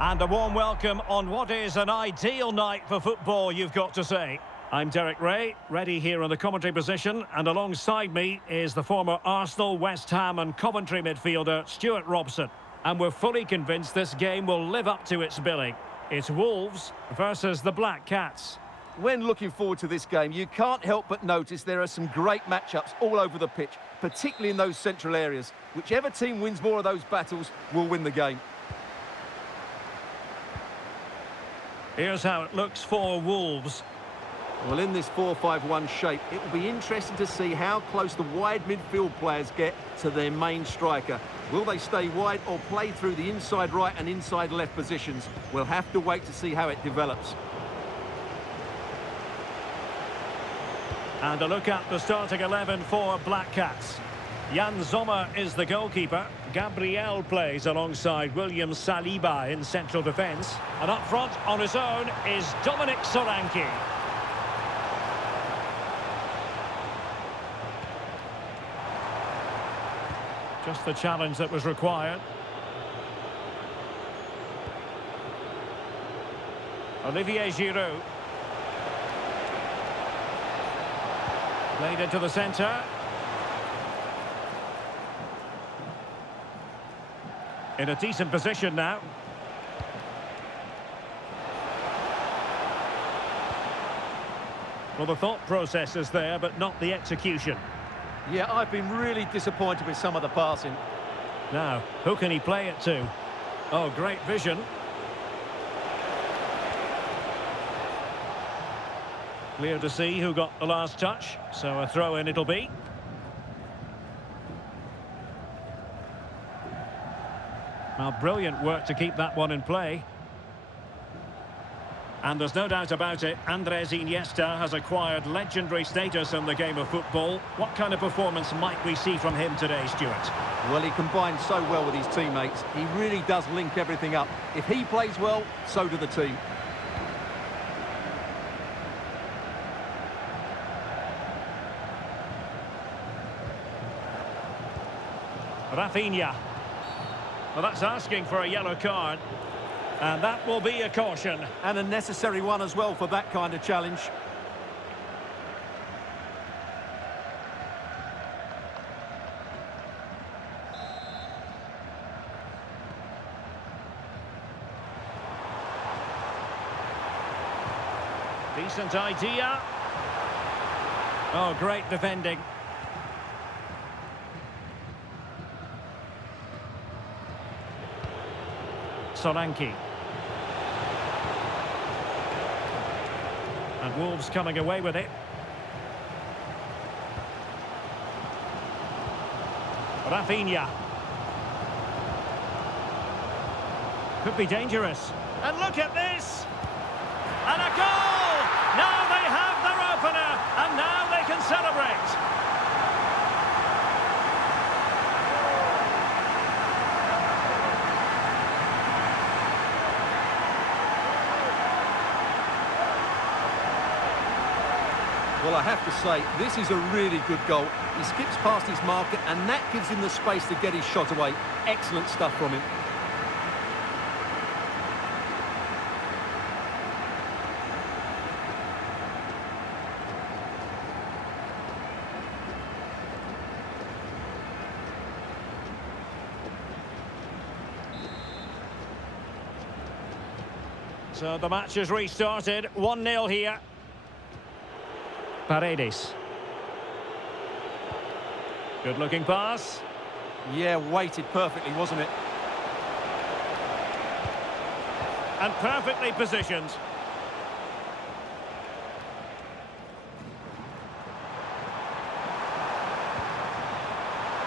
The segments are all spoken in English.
And a warm welcome on what is an ideal night for football, you've got to say. I'm Derek Ray, ready here in the commentary position, and alongside me is the former Arsenal, West Ham and Coventry midfielder Stuart Robson. And we're fully convinced this game will live up to its billing. It's Wolves versus the Black Cats. When looking forward to this game, you can't help but notice there are some great matchups all over the pitch, particularly in those central areas. Whichever team wins more of those battles will win the game. Here's how it looks for Wolves. Well, in this 4-5-1 shape, it will be interesting to see how close the wide midfield players get to their main striker. Will they stay wide or play through the inside right and inside left positions? We'll have to wait to see how it develops. And a look at the starting 11 for Black Cats. Jan Sommer is the goalkeeper. Gabriel plays alongside William Saliba in central defence. And up front on his own is Dominic Solanke. Just the challenge that was required. Olivier Giroud. Played into the centre. In a decent position now. Well, the thought process is there, but not the execution. Yeah, I've been really disappointed with some of the passing. Now, who can he play it to? Oh, great vision. Clear to see who got the last touch, so a throw-in it'll be. Well, brilliant work to keep that one in play. And there's no doubt about it, Andres Iniesta has acquired legendary status in the game of football. What kind of performance might we see from him today, Stuart? Well, he combines so well with his teammates. He really does link everything up. If he plays well, so do the team. Rafinha. Well, that's asking for a yellow card. And that will be a caution. And a necessary one as well for that kind of challenge. Decent idea. Oh, great defending. Solanke. And Wolves coming away with it. Rafinha. Could be dangerous. And look at this! And a goal! Now they have their opener, and now they can celebrate. Well, I have to say, this is a really good goal. He skips past his marker, and that gives him the space to get his shot away. Excellent stuff from him. So the match has restarted. 1-0 here. Paredes. Good-looking pass. Yeah, weighted perfectly, wasn't it? And perfectly positioned.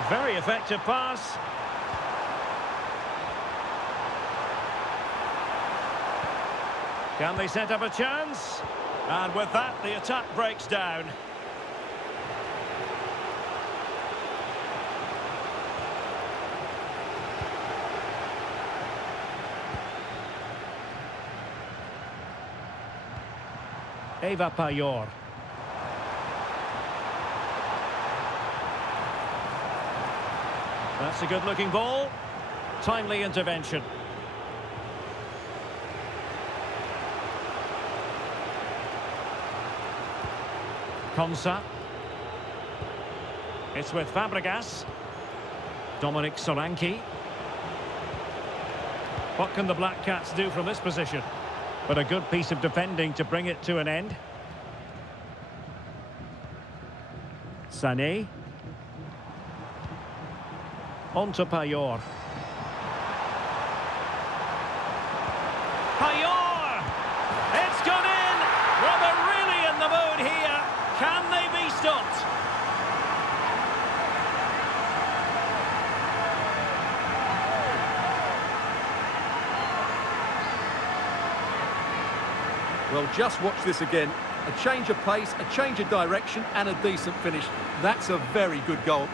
Very effective pass. Can they set up a chance? And with that, the attack breaks down. Eva Payor. That's a good-looking ball. Timely intervention. Konsa. It's with Fabregas. Dominic Solanke. What can the Black Cats do from this position? But a good piece of defending to bring it to an end. Sané. On to Payor. Payor! It's gone in! Well, they're really in the mood here. Can they be stopped? Well, just watch this again. A change of pace, a change of direction, and a decent finish. That's a very good goal.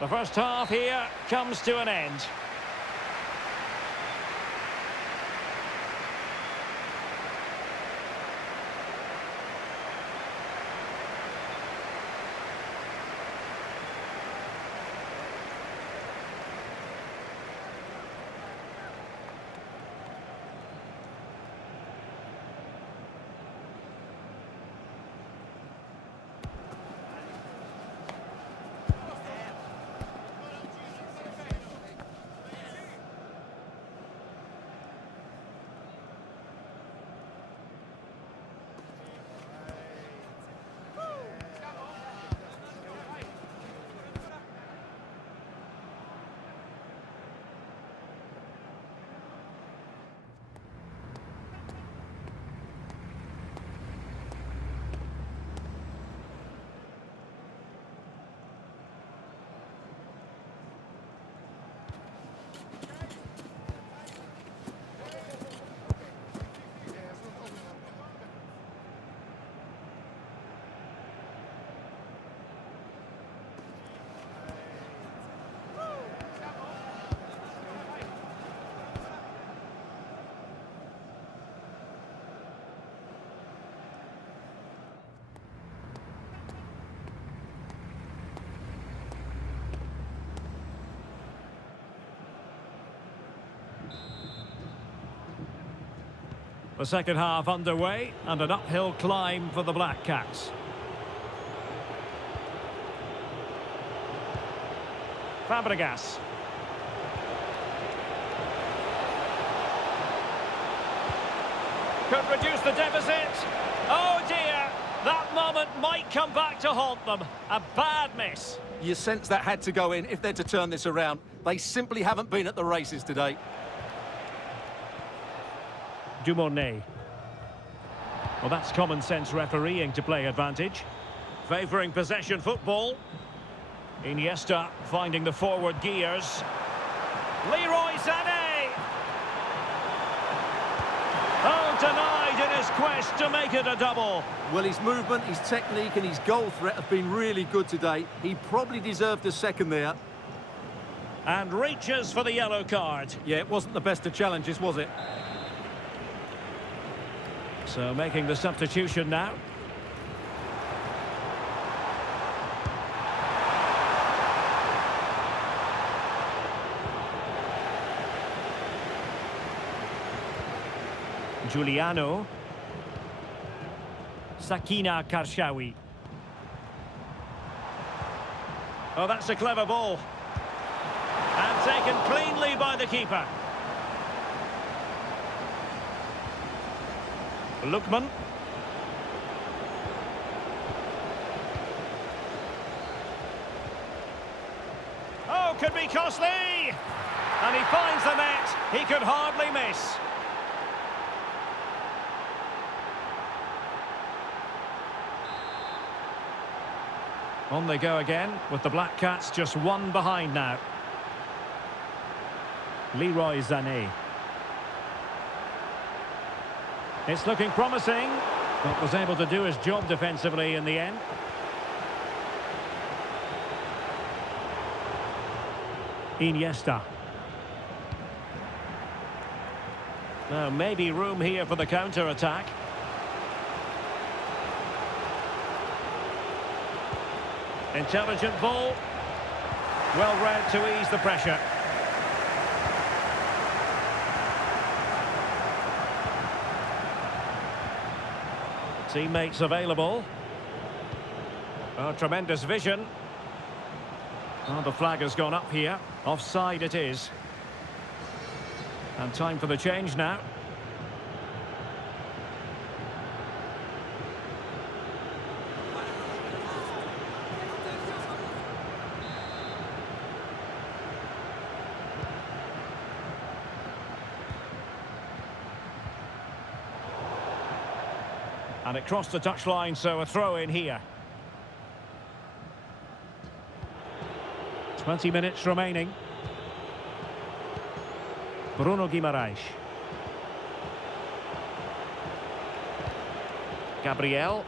The first half here comes to an end. The second half underway and an uphill climb for the Black Cats. Fabregas. Could reduce the deficit. Oh dear, that moment might come back to haunt them. A bad miss. You sense that had to go in if they're to turn this around. They simply haven't been at the races today. Dumornay. Well, that's common sense refereeing to play advantage. Favouring possession football. Iniesta finding the forward gears. Leroy Sané! Oh, denied in his quest to make it a double. Well, his movement, his technique and his goal threat have been really good today. He probably deserved a second there. And reaches for the yellow card. Yeah, it wasn't the best of challenges, was it? So making the substitution now. Giuliano. Sakina Karshawi. Oh, that's a clever ball. And taken cleanly by the keeper. Lookman. Oh, could be costly! And he finds the net. He could hardly miss. On they go again, with the Black Cats just one behind now. Leroy Sané. It's looking promising, but was able to do his job defensively in the end. Iniesta. Now, maybe room here for the counter-attack. Intelligent ball. Well read to ease the pressure. Teammates available. Oh, tremendous vision. Oh, the flag has gone up here. Offside it is. And time for the change now. And it crossed the touchline, so a throw in here. 20 minutes remaining. Bruno Guimaraes. Gabriel.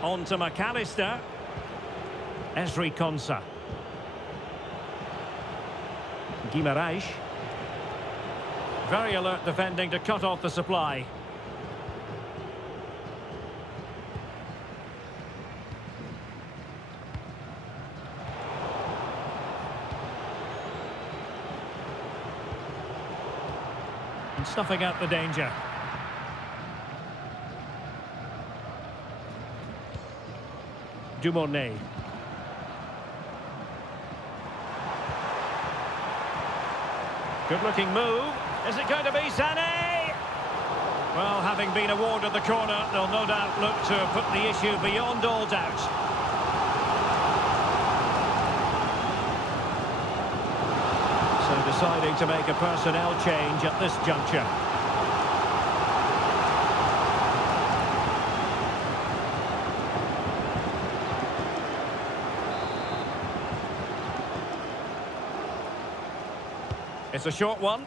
On to McAllister. Esri Konsa. Guimaraes. Very alert defending to cut off the supply. And snuffing out the danger. Dumornay. Good-looking move. Is it going to be Sané? Well, having been awarded the corner, they'll no doubt look to put the issue beyond all doubt. So deciding to make a personnel change at this juncture. It's a short one.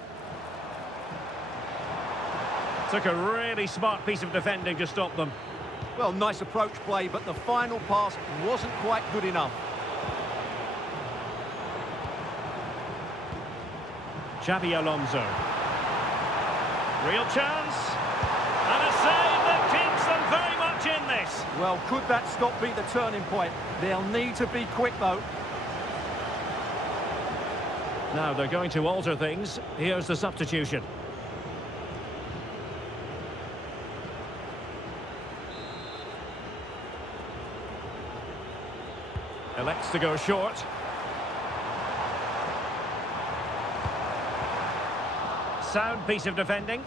Took a really smart piece of defending to stop them. Well, nice approach play, but the final pass wasn't quite good enough. Xabi Alonso. Real chance. And a save that keeps them very much in this. Well, could that stop be the turning point? They'll need to be quick, though. Now they're going to alter things. Here's the substitution. Elects to go short. Sound piece of defending.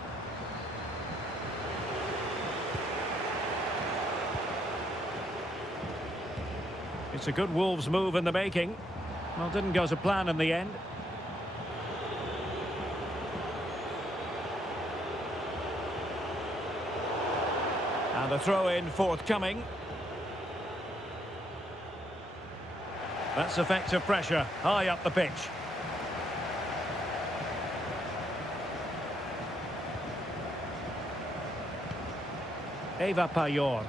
It's a good Wolves move in the making. Well, didn't go to plan in the end. And a throw-in forthcoming. That's effective pressure, high up the pitch. Eva Payor.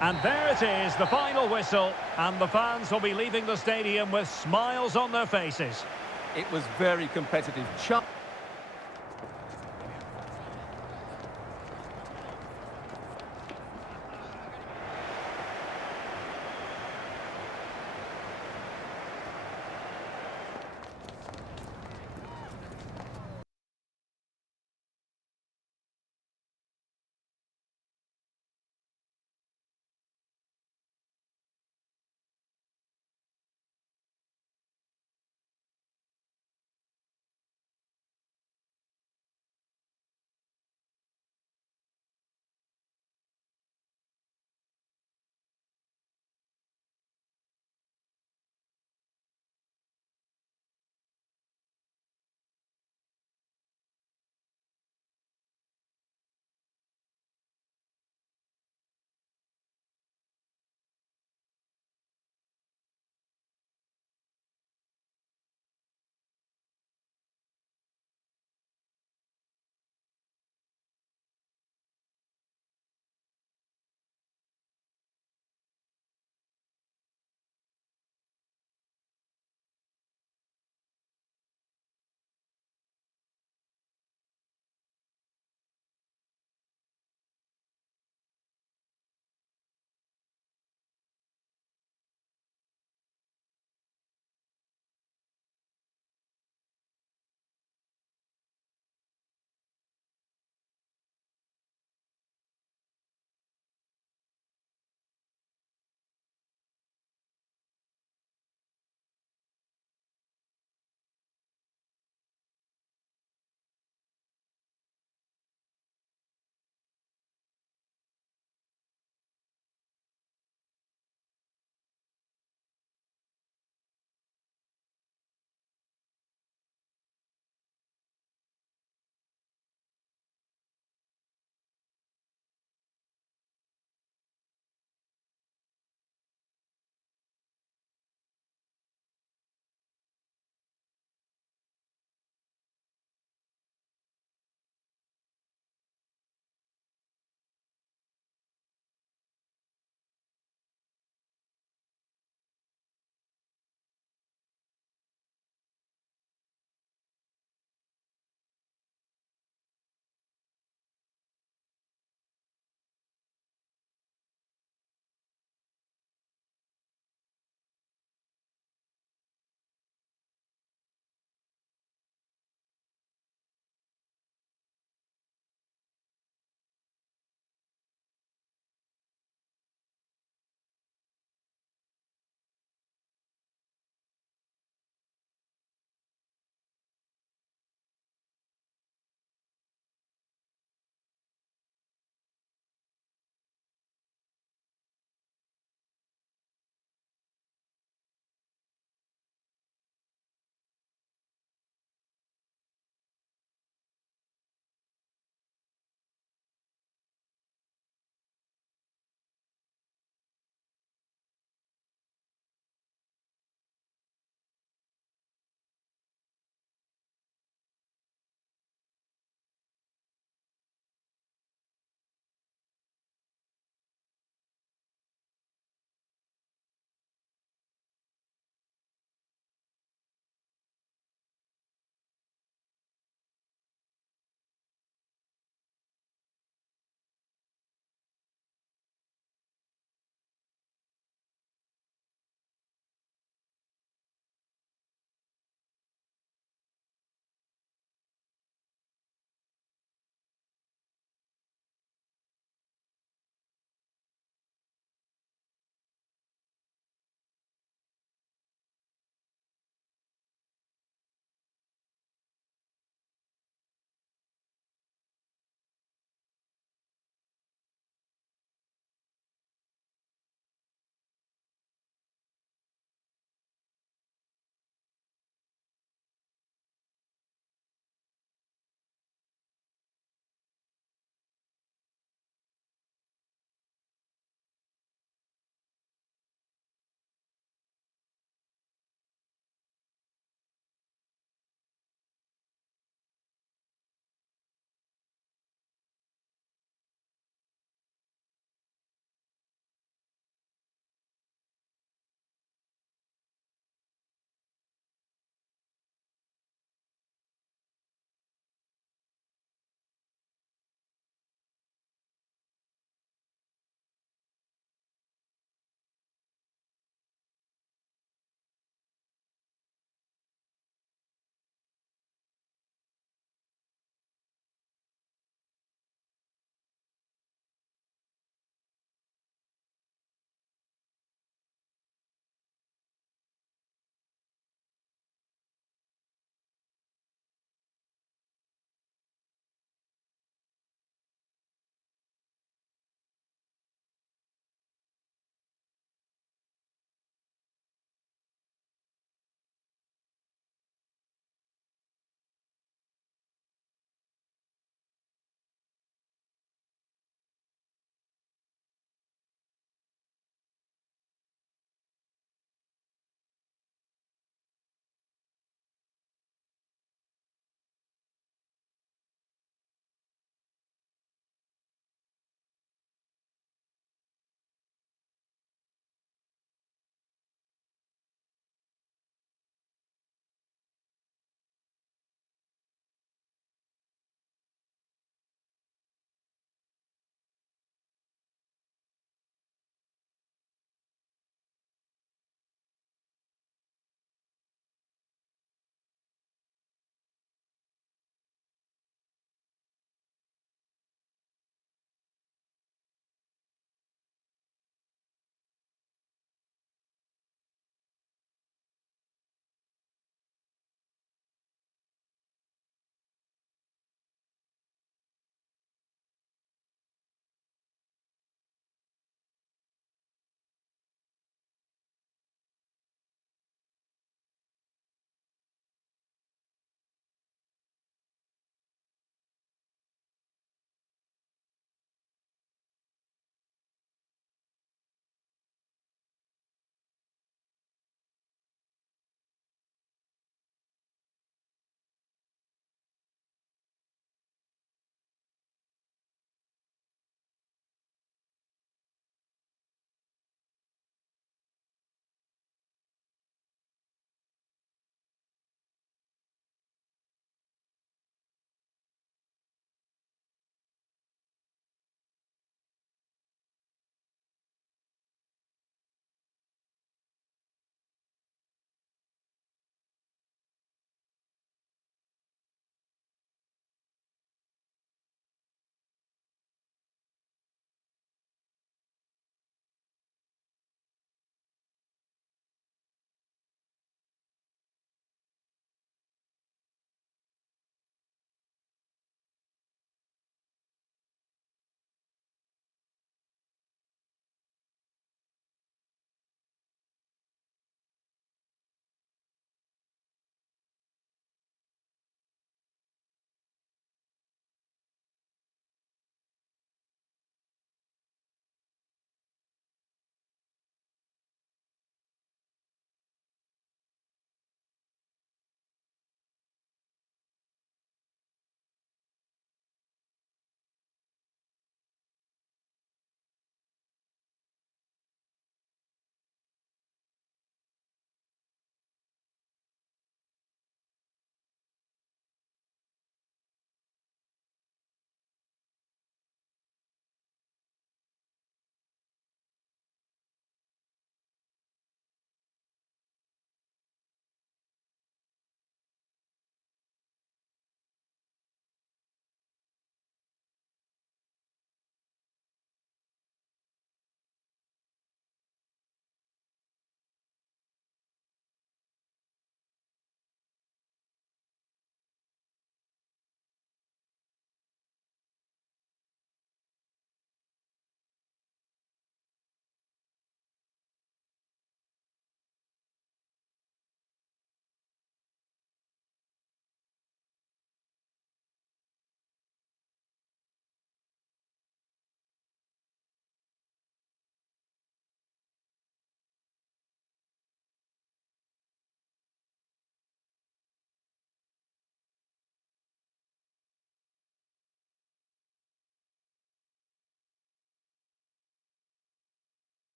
And there it is, the final whistle, and the fans will be leaving the stadium with smiles on their faces. It was very competitive.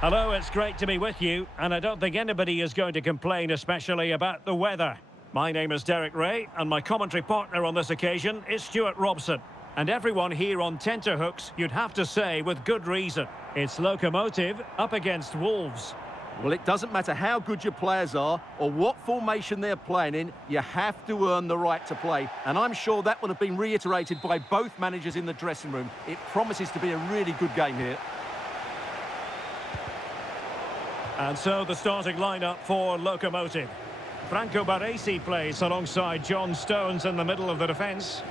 Hello, it's great to be with you, and I don't think anybody is going to complain especially about the weather. My name is Derek Ray, and my commentary partner on this occasion is Stuart Robson. And everyone here on tenterhooks, you'd have to say with good reason. It's Locomotive up against Wolves. Well, it doesn't matter how good your players are or what formation they're playing in, you have to earn the right to play. And I'm sure that would have been reiterated by both managers in the dressing room. It promises to be a really good game here. And so the starting lineup for Locomotive. Franco Baresi plays alongside John Stones in the middle of the defence.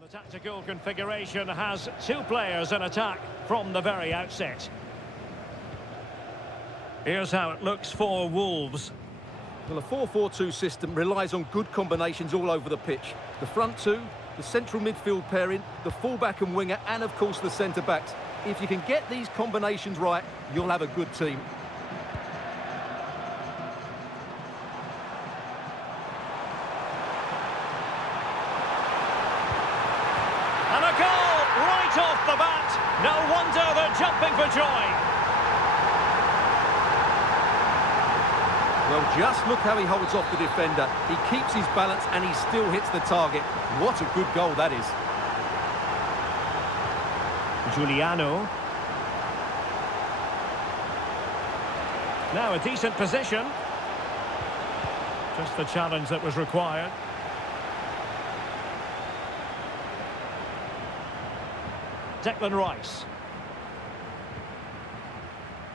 The tactical configuration has two players in attack from the very outset. Here's how it looks for Wolves. Well, a 4-4-2 system relies on good combinations all over the pitch. The front two, the central midfield pairing, the fullback and winger, and of course the centre-backs. If you can get these combinations right, you'll have a good team. And a goal right off the bat. No wonder they're jumping for joy. Well, just look how he holds off the defender. He keeps his balance and he still hits the target. What a good goal that is. Giuliano. Now a decent position. Just the challenge that was required. Declan Rice.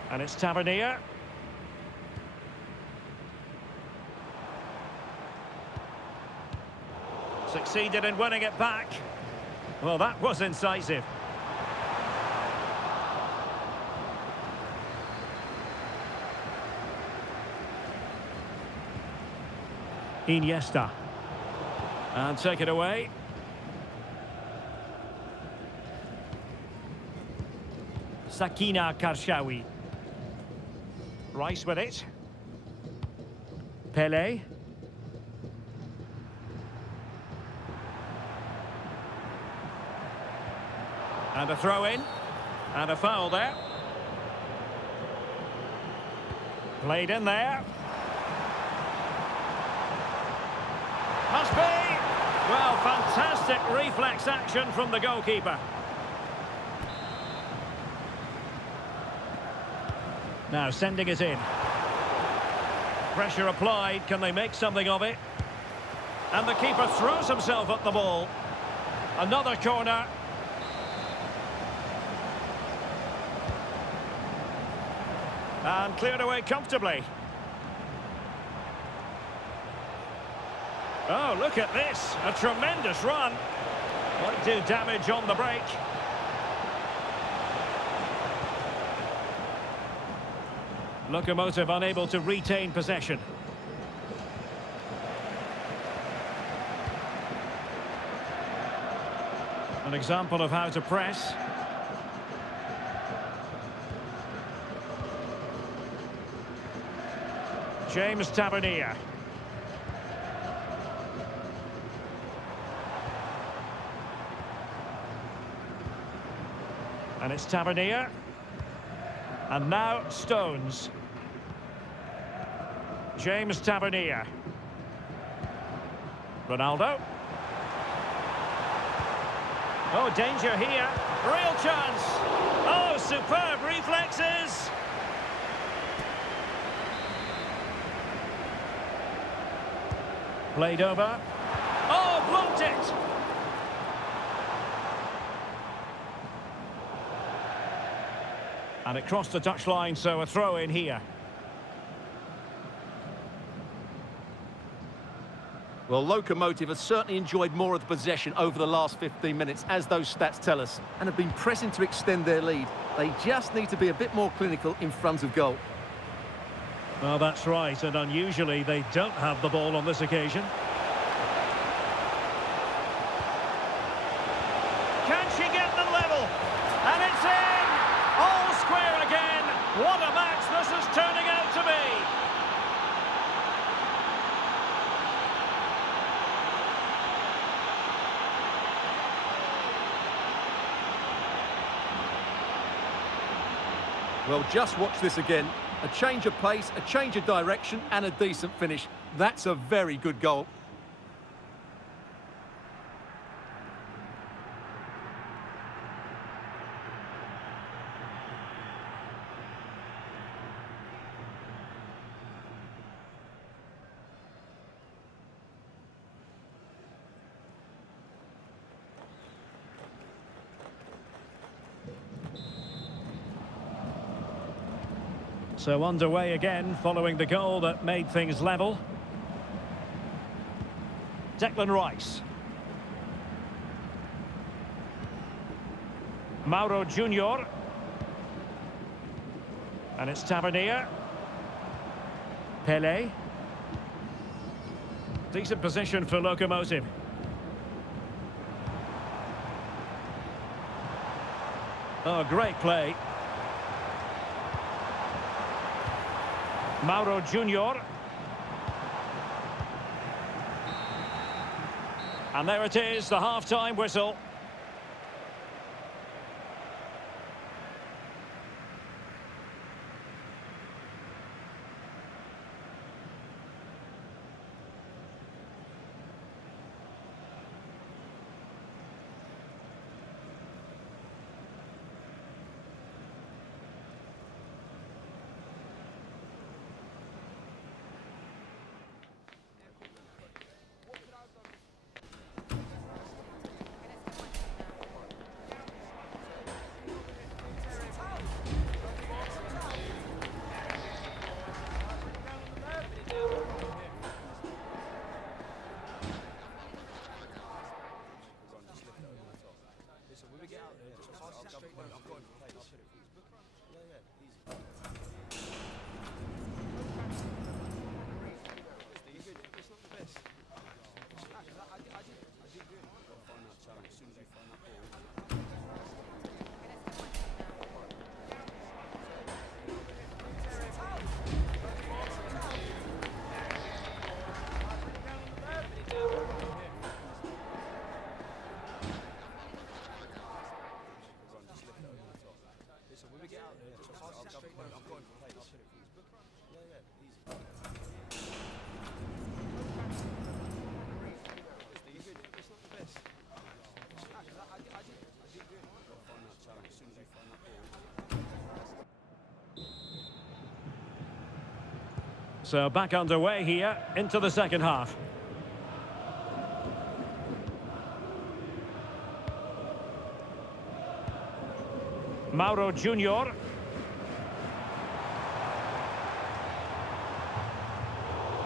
And it's Tavernier. Succeeded in winning it back. Well, that was incisive. Iniesta. And take it away. Sakina Karshawi. Rice with it. Pele. And a throw in. And a foul there. Played in there. Must be. Well, fantastic reflex action from the goalkeeper. Now sending it in. Pressure applied. Can they make something of it? And the keeper throws himself at the ball. Another corner. And cleared away comfortably. Oh, look at this. A tremendous run. Might do damage on the break. Locomotive unable to retain possession. An example of how to press. James Tavernier. And it's Tavernier. And now Stones. James Tavernier. Ronaldo. Oh, danger here. Real chance. Oh, superb reflexes. Played over. Oh, blocked it. And it crossed the touchline, so a throw in here. Well, Locomotive has certainly enjoyed more of the possession over the last 15 minutes, as those stats tell us, and have been pressing to extend their lead. They just need to be a bit more clinical in front of goal. Well, that's right, and unusually they don't have the ball on this occasion. Can she get them level? And it's in! All square again! What a match this is turning out to be! Well, just watch this again. A change of pace, a change of direction, and a decent finish. That's a very good goal. So underway again, following the goal that made things level. Declan Rice. Mauro Junior. And it's Tavernier. Pele. Decent position for Locomotive. Oh, great play. Mauro Junior. And there it is, the half-time whistle. So back underway here into the second half. Mauro Junior.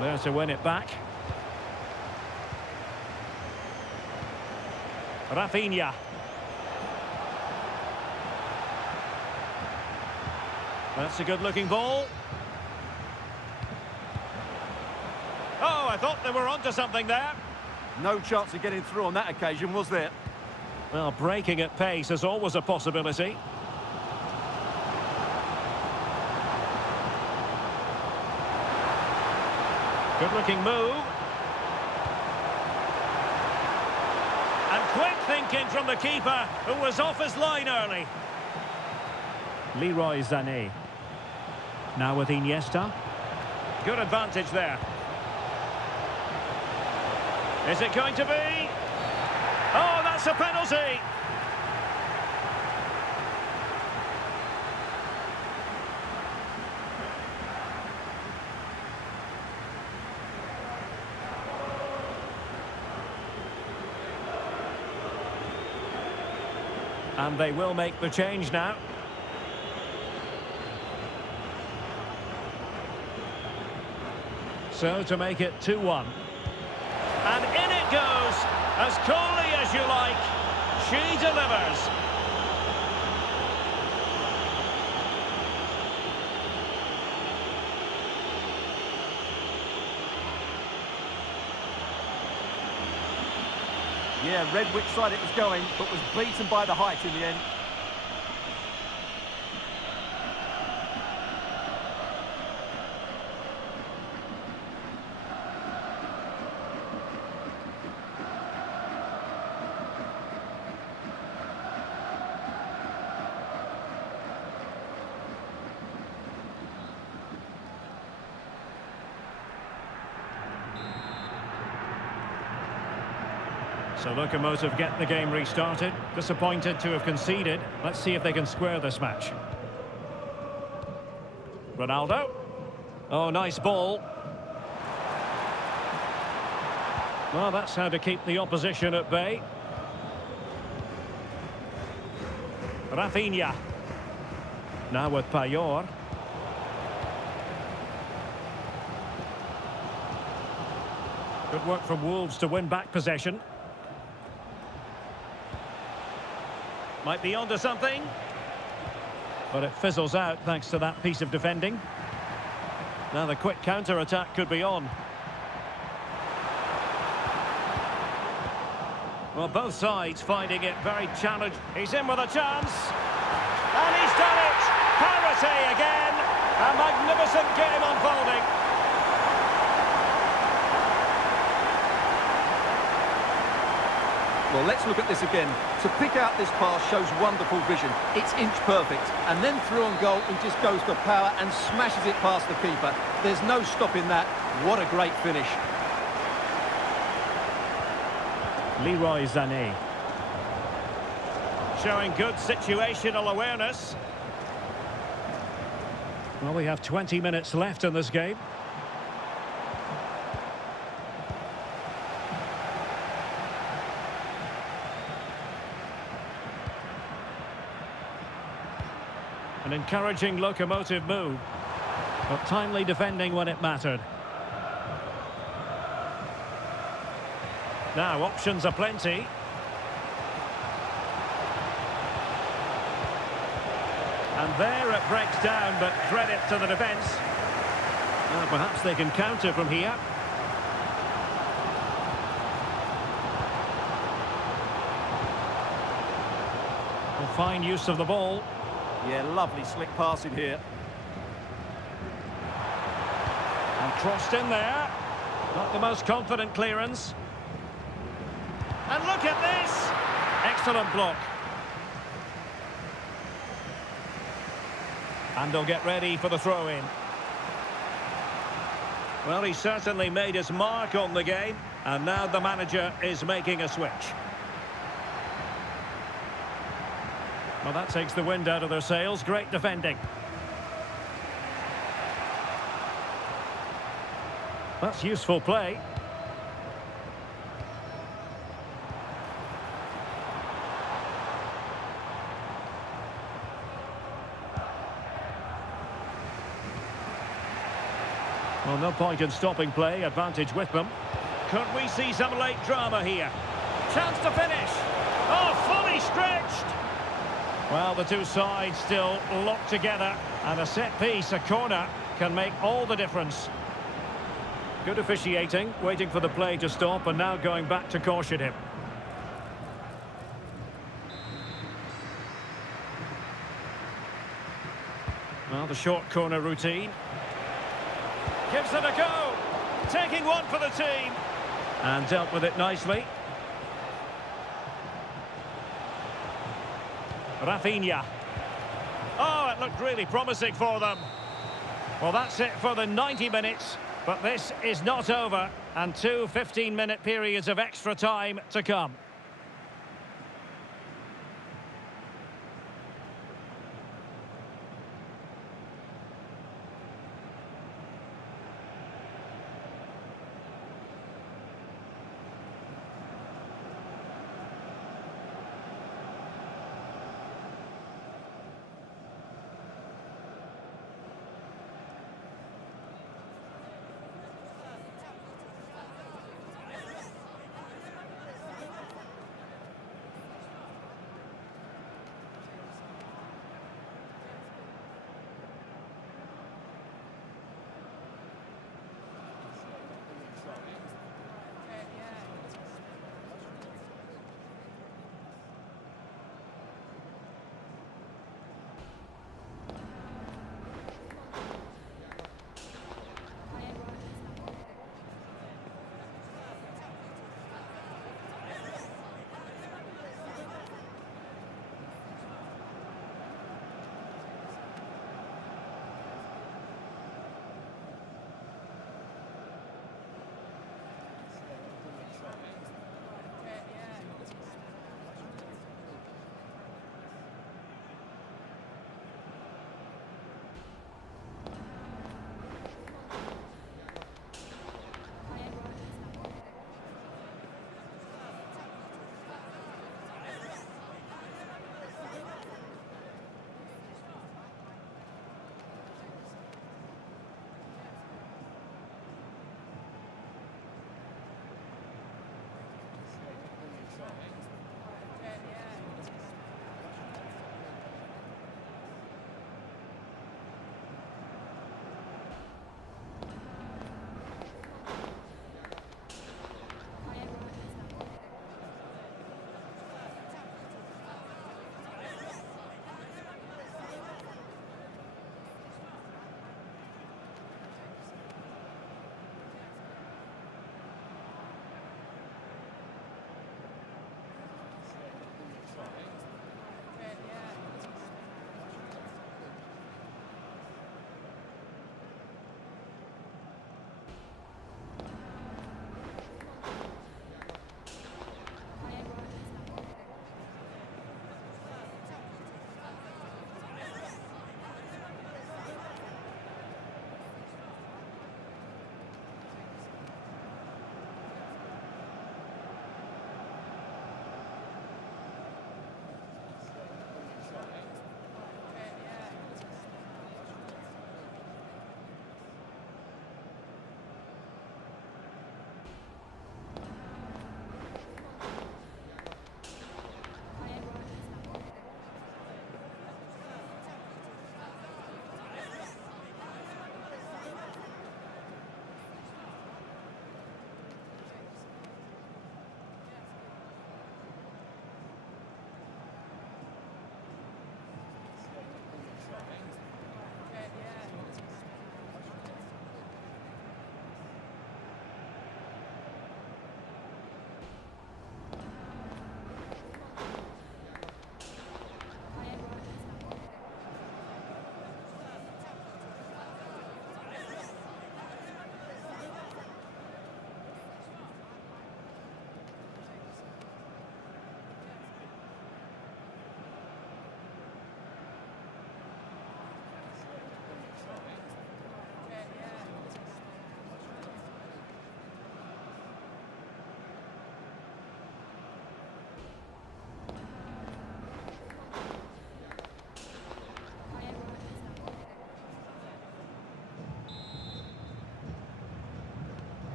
There to win it back. Rafinha. That's a good-looking ball. Oh, I thought they were onto something there. No chance of getting through on that occasion, was there? Well, breaking at pace is always a possibility. Good-looking move. And quick thinking from the keeper, who was off his line early. Leroy Sané. Now with Iniesta. Good advantage there. Is it going to be? Oh, that's a penalty! And they will make the change now. So to make it 2-1. And in it goes, as coolly as you like. She delivers. Yeah, read which side it was going, but was beaten by the height in the end. So Locomotive get the game restarted. Disappointed to have conceded. Let's see if they can square this match. Ronaldo. Oh, nice ball. Well, that's how to keep the opposition at bay. Rafinha. Now with Payor. Good work from Wolves to win back possession. Might be onto something. But it fizzles out thanks to that piece of defending. Now the quick counter-attack could be on. Well, both sides finding it very challenging. He's in with a chance. And he's done it! Parity again! A magnificent game unfolding. Well, let's look at this again. To pick out this pass shows wonderful vision. It's inch perfect. And then through on goal, he just goes for power and smashes it past the keeper. There's no stopping that. What a great finish. Leroy Sané. Showing good situational awareness. Well, we have 20 minutes left in this game. An encouraging Locomotive move, but timely defending when it mattered. Now, options are plenty. And there it breaks down, but credit to the defence. Well, perhaps they can counter from here. Well, fine use of the ball. Yeah, lovely slick passing here. And crossed in there. Not the most confident clearance. And look at this! Excellent block. And they'll get ready for the throw-in. Well, he certainly made his mark on the game. And now the manager is making a switch. Well, that takes the wind out of their sails. Great defending. That's useful play. Well, no point in stopping play. Advantage with them. Could we see some late drama here? Chance to finish. Oh, fully stretched. Well, the two sides still locked together, and a set piece, a corner, can make all the difference. Good officiating, waiting for the play to stop, and now going back to caution him. Well, the short corner routine. Gives it a go. Taking one for the team. And dealt with it nicely. Rafinha. Oh, it looked really promising for them. Well, that's it for the 90 minutes. But this is not over. And two 15-minute periods of extra time to come.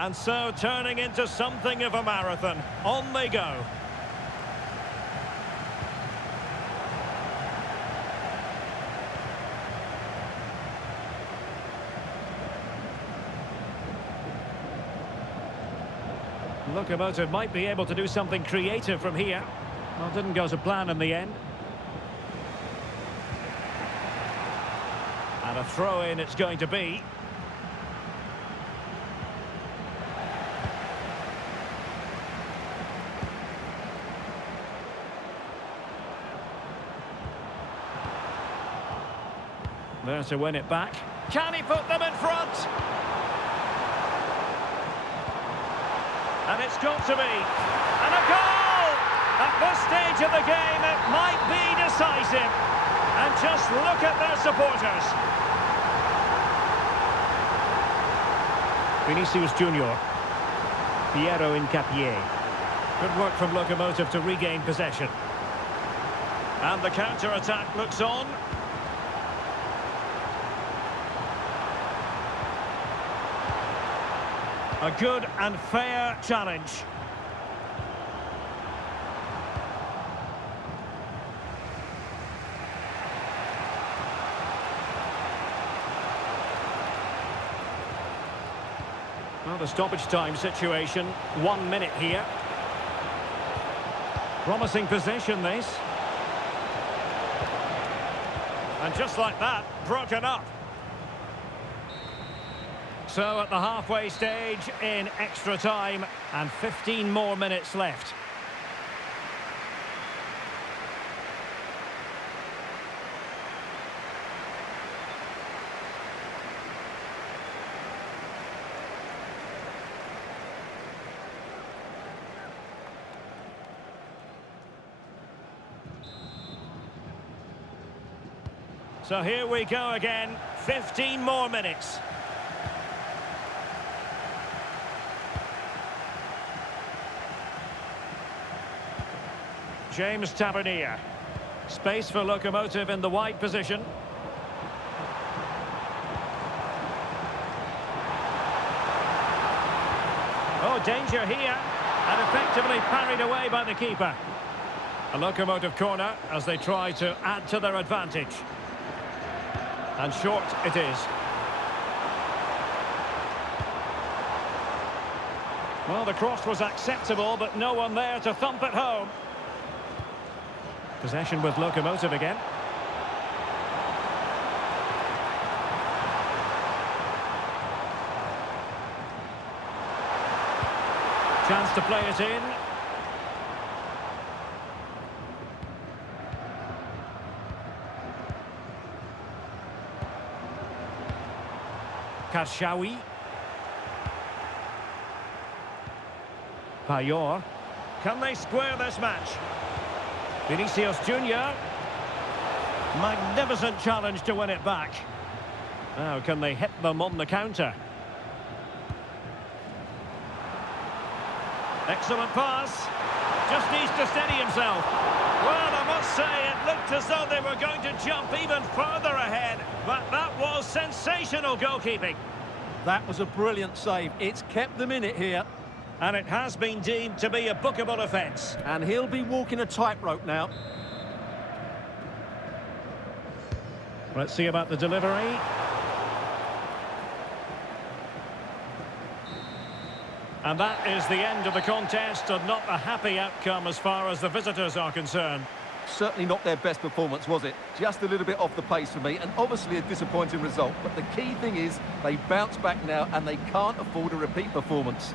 And so turning into something of a marathon. On they go. Locomotive might be able to do something creative from here. Well, didn't go to plan in the end. And a throw-in it's going to be. There to win it back. Can he put them in front? And it's got to be. And a goal! At this stage of the game, it might be decisive. And just look at their supporters. Vinicius Junior. Piero Incapié. Good work from Locomotive to regain possession. And the counter-attack looks on. A good and fair challenge. Well, the stoppage time situation, 1 minute here. Promising possession, this. And just like that, broken up. So at the halfway stage in extra time and 15 more minutes left. So here we go again, 15 more minutes. James Tavernier. Space for Locomotive in the wide position. Oh, danger here. And effectively parried away by the keeper. A Locomotive corner as they try to add to their advantage. And short it is. Well, the cross was acceptable, but no one there to thump it home. Possession with Locomotive again. Chance to play it in. Karshawi. Payor. Can they square this match? Vinicius Junior. Magnificent challenge to win it back. Now, can they hit them on the counter? Excellent pass. Just needs to steady himself. Well, I must say, it looked as though they were going to jump even further ahead. But that was sensational goalkeeping. That was a brilliant save. It's kept them in it here. And it has been deemed to be a bookable offence. And he'll be walking a tightrope now. Let's see about the delivery. And that is the end of the contest, and not a happy outcome as far as the visitors are concerned. Certainly not their best performance, was it? Just a little bit off the pace for me, and obviously a disappointing result. But the key thing is they bounce back now, and they can't afford a repeat performance.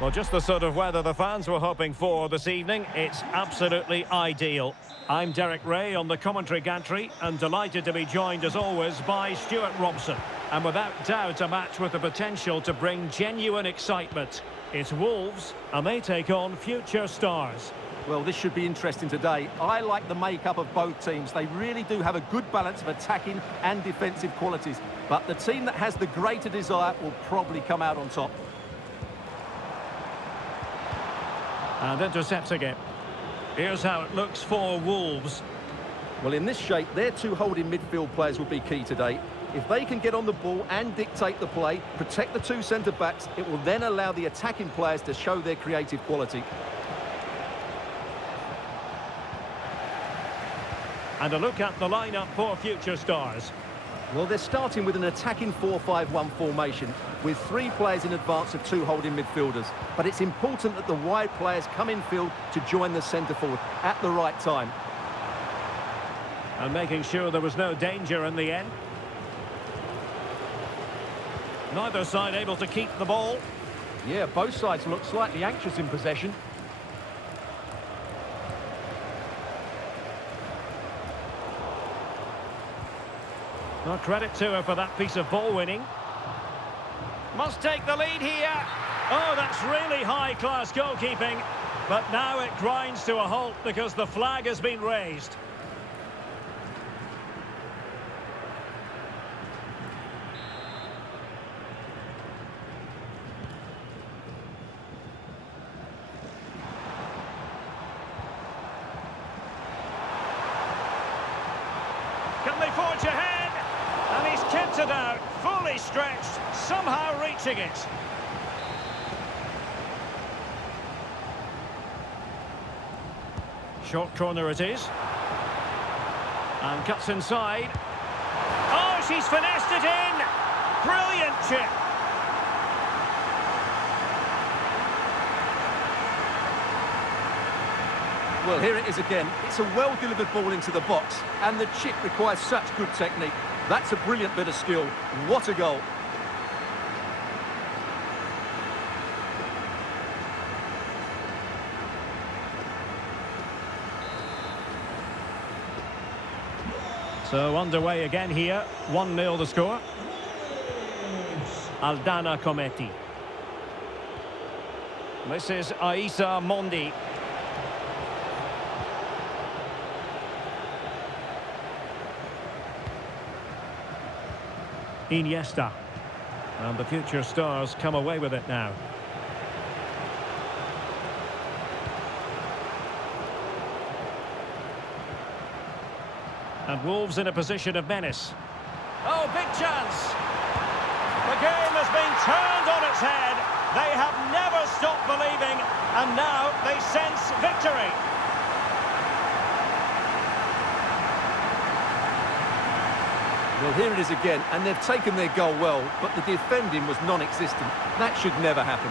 Well, just the sort of weather the fans were hoping for this evening. It's absolutely ideal. I'm Derek Ray on the commentary gantry and delighted to be joined as always by Stuart Robson. And without doubt a match with the potential to bring genuine excitement. It's Wolves and they take on future stars. Well, this should be interesting today. I like the makeup of both teams. They really do have a good balance of attacking and defensive qualities. But the team that has the greater desire will probably come out on top. And intercepting it. Here's how it looks for Wolves. Well, in this shape, their two holding midfield players will be key today. If they can get on the ball and dictate the play, protect the two centre-backs, it will then allow the attacking players to show their creative quality. And a look at the lineup for future stars. Well, they're starting with an attacking 4-5-1 formation with three players in advance of two holding midfielders. But it's important that the wide players come in field to join the centre forward at the right time. And making sure there was no danger in the end. Neither side able to keep the ball. Yeah, both sides look slightly anxious in possession. Well, credit to her for that piece of ball winning. Must take the lead here. Oh, that's really high-class goalkeeping. But now it grinds to a halt because the flag has been raised. Can they forge ahead? And he's kept it out, fully stretched, somehow reaching it. Short corner it is. And cuts inside. Oh, she's finessed it in! Brilliant chip. Well, here it is again. It's a well-delivered ball into the box, and the chip requires such good technique. That's a brilliant bit of skill. What a goal. So underway again here. 1-0 the score. Aldana Cometi. This is Aissa Mondi. Iniesta. And the future stars come away with it now. And Wolves in a position of menace. Oh, big chance! The game has been turned on its head. They have never stopped believing, and now they sense victory. Well, here it is again, and they've taken their goal well, but the defending was non-existent. That should never happen.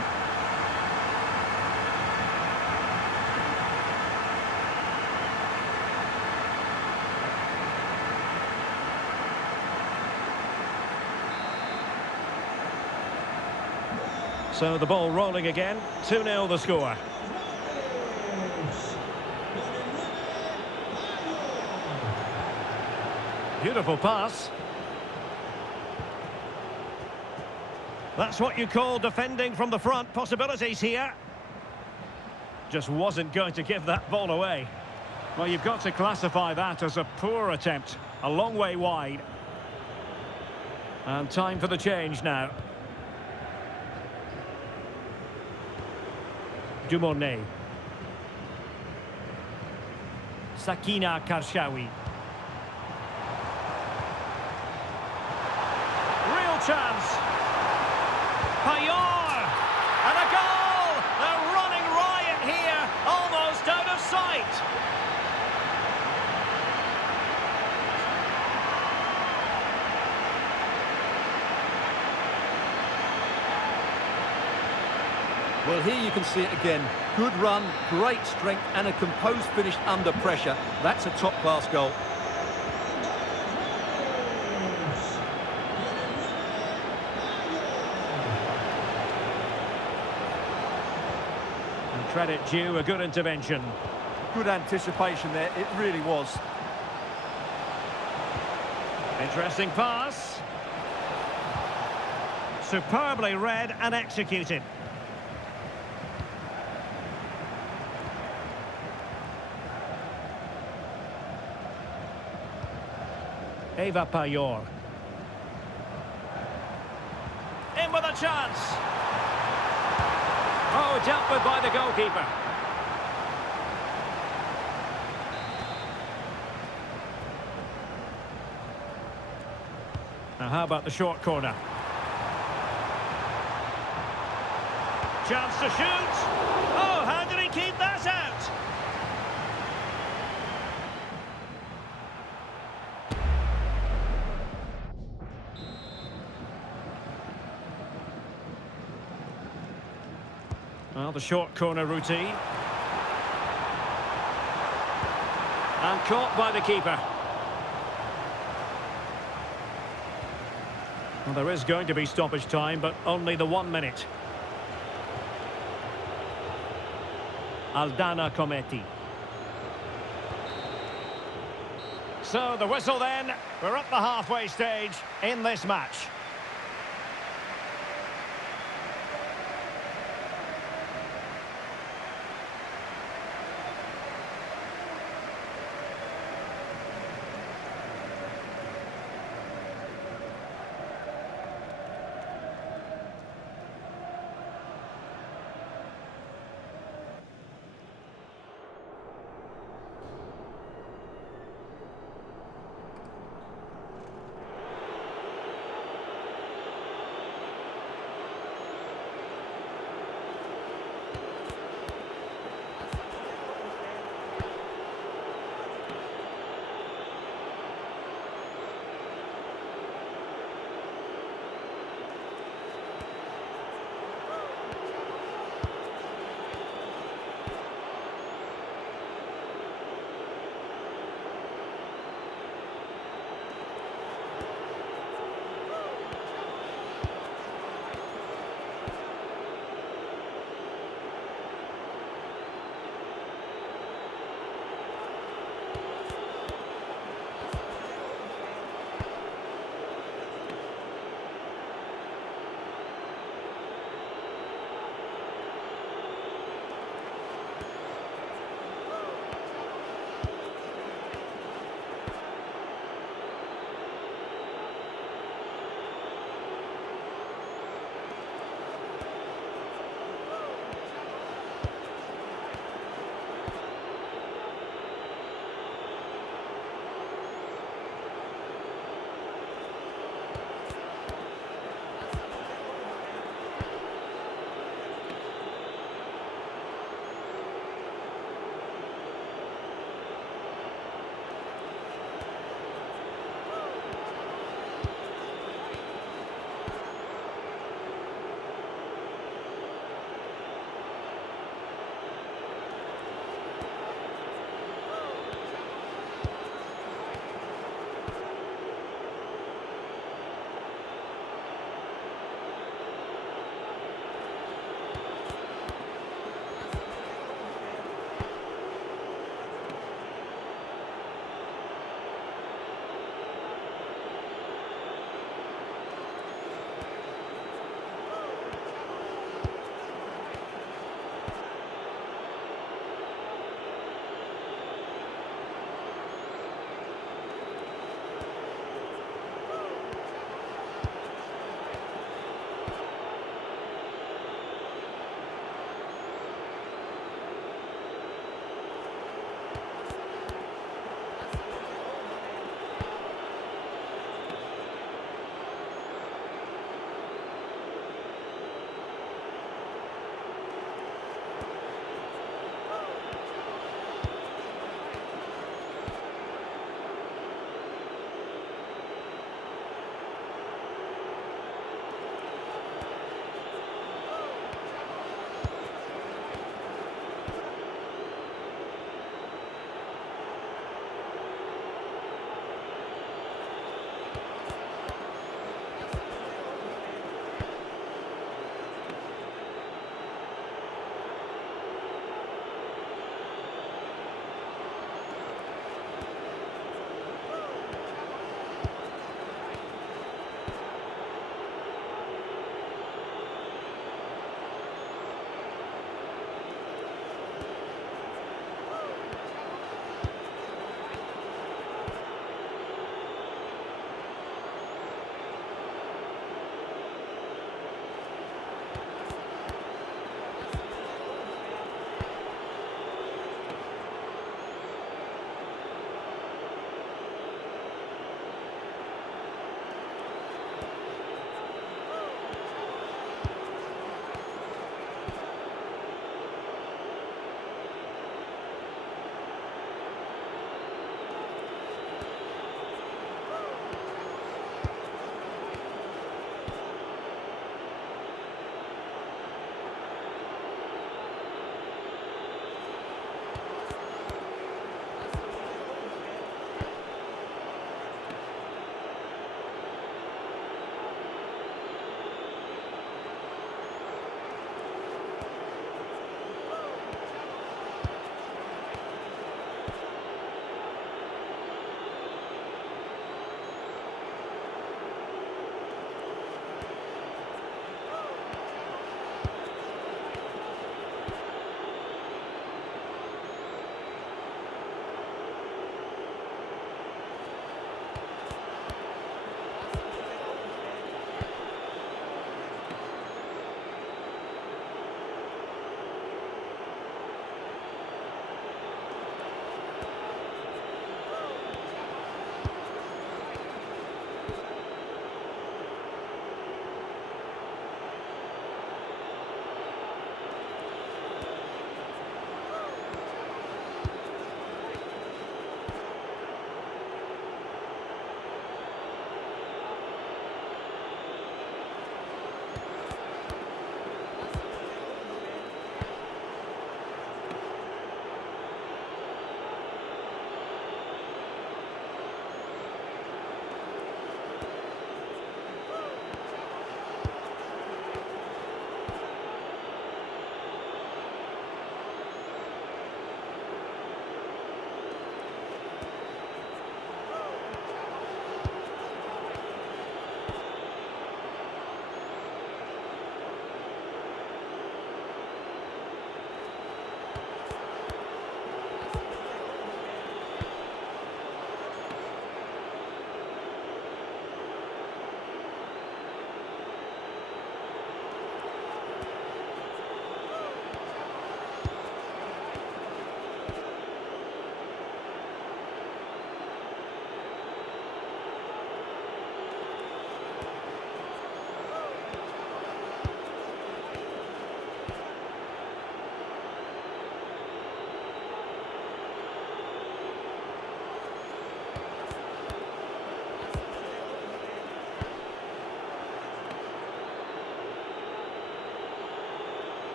So the ball rolling again. 2-0 the score. Beautiful pass. That's what you call defending from the front. Possibilities here. Just wasn't going to give that ball away. Well, you've got to classify that as a poor attempt. A long way wide. And time for the change now. Dumornay. Sakina Karshawi. Real chance. Payor! And a goal! They're running riot here, almost out of sight. Well, here you can see it again. Good run, great strength, and a composed finish under pressure. That's a top-class goal. Credit due, a good intervention. Good anticipation there, it really was. Interesting pass. Superbly read and executed. Eva Payor. In with a chance. Oh, dealt with by the goalkeeper. Now how about the short corner? Chance to shoot. Oh, how did he keep that out? Well, the short corner routine. And caught by the keeper. Well, there is going to be stoppage time, but only the 1 minute. Aldana Cometi. So the whistle then. We're at the halfway stage in this match.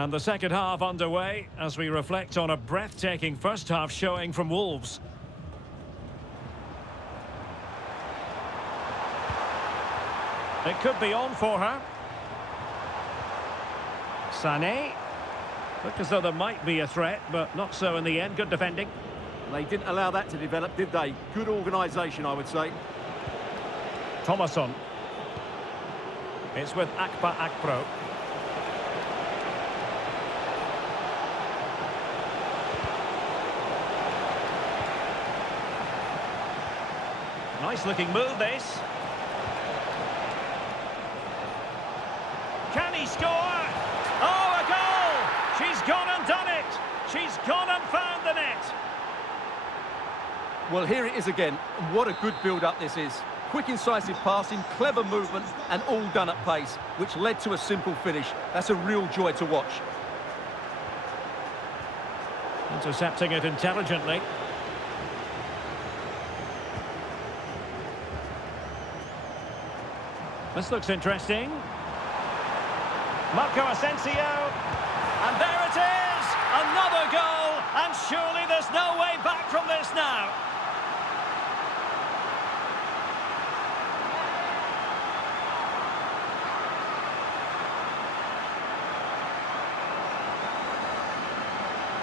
And the second half underway as we reflect on a breathtaking first half showing from Wolves. It could be on for her. Sané. Looked as though there might be a threat, but not so in the end. Good defending. They didn't allow that to develop, did they? Good organisation, I would say. Thomasson. It's with Akpa Akpro. Nice looking move, this. Can he score? Oh, a goal! She's gone and done it! She's gone and found the net! Well, here it is again. What a good build-up this is. Quick, incisive passing, clever movement, and all done at pace, which led to a simple finish. That's a real joy to watch. Intercepting it intelligently. This looks interesting. Marco Asensio. And there it is! Another goal! And surely there's no way back from this now.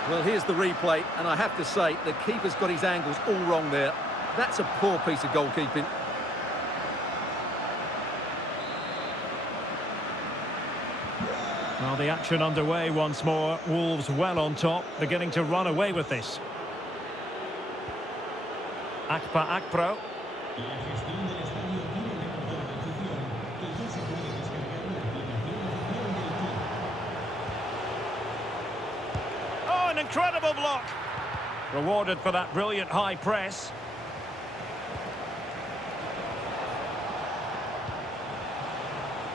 Well, here's the replay, and I have to say, the keeper's got his angles all wrong there. That's a poor piece of goalkeeping. Well, the action underway once more. Wolves well on top, beginning to run away with this. Akpa Akpro. Oh, an incredible block. Rewarded for that brilliant high press.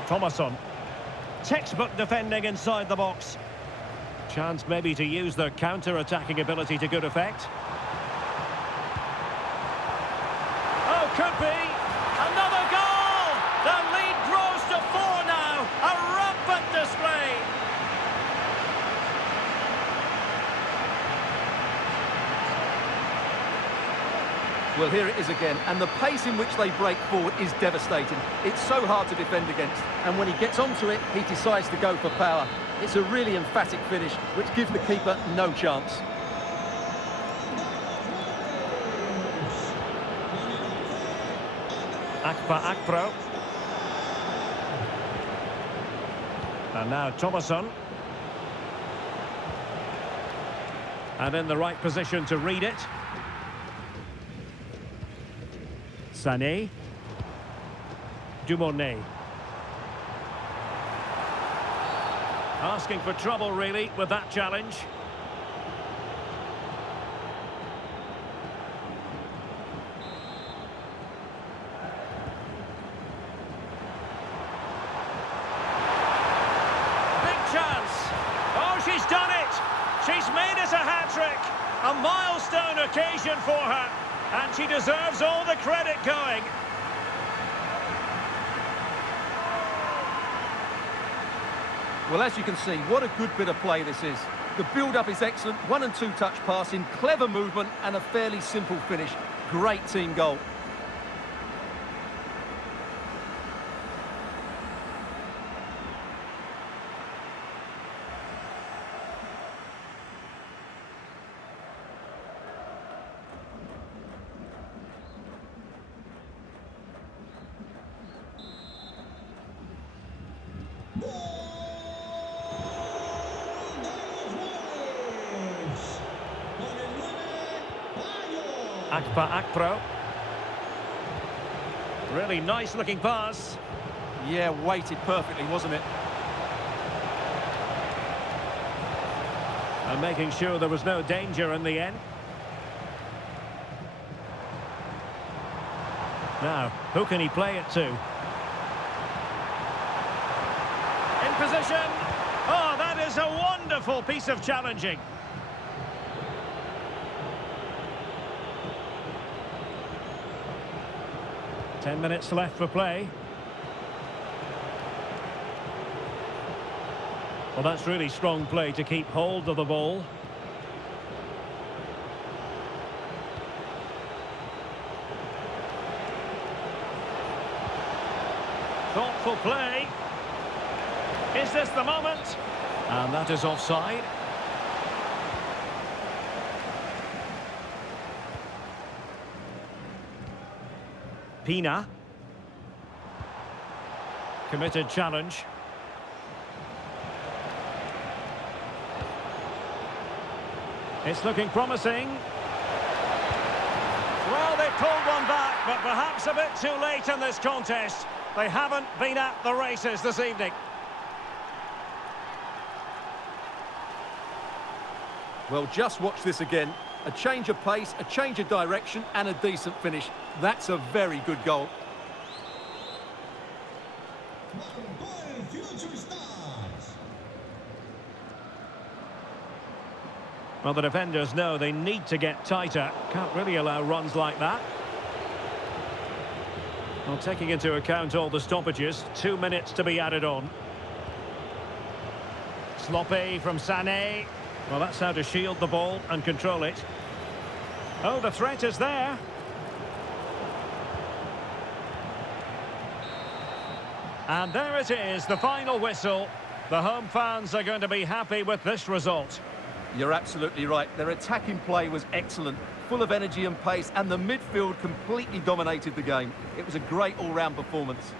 Thomasson. Textbook defending inside the box. Chance maybe to use their counter-attacking ability to good effect. Oh, could be. Another goal! The lead grows to 4 now. A rampant display. Well, here it is again, and the pace in which they break forward is devastating. It's so hard to defend against, and when he gets onto it, he decides to go for power. It's a really emphatic finish, which gives the keeper no chance. Akpa Akpro. And now Thomasson. And in the right position to read it. Sané. Dumornay. Asking for trouble, really, with that challenge. Big chance. Oh, she's done it. She's made it a hat-trick. A milestone occasion for her. And she deserves all the credit going. Well, as you can see, what a good bit of play this is. The build-up is excellent, 1- and 2-touch passing, clever movement, and a fairly simple finish. Great team goal. Akpa Akpro. Really nice looking pass. Yeah, weighted perfectly, wasn't it? And making sure there was no danger in the end. Now, who can he play it to? In position. Oh, that is a wonderful piece of challenging. Ten minutes left for play. Well, that's really strong play to keep hold of the ball. Thoughtful play. Is this the moment? And that is offside. Pina. Committed challenge. It's looking promising. Well, they pulled one back, but perhaps a bit too late in this contest. They haven't been at the races this evening. Well, just watch this again. A change of pace, a change of direction, and a decent finish. That's a very good goal. Well, the defenders know they need to get tighter. Can't really allow runs like that. Well, taking into account all the stoppages, 2 minutes to be added on. Sloppy from Sané. Well, that's how to shield the ball and control it. Oh, the threat is there. And there it is, the final whistle. The home fans are going to be happy with this result. You're absolutely right. Their attacking play was excellent, full of energy and pace, and the midfield completely dominated the game. It was a great all-round performance.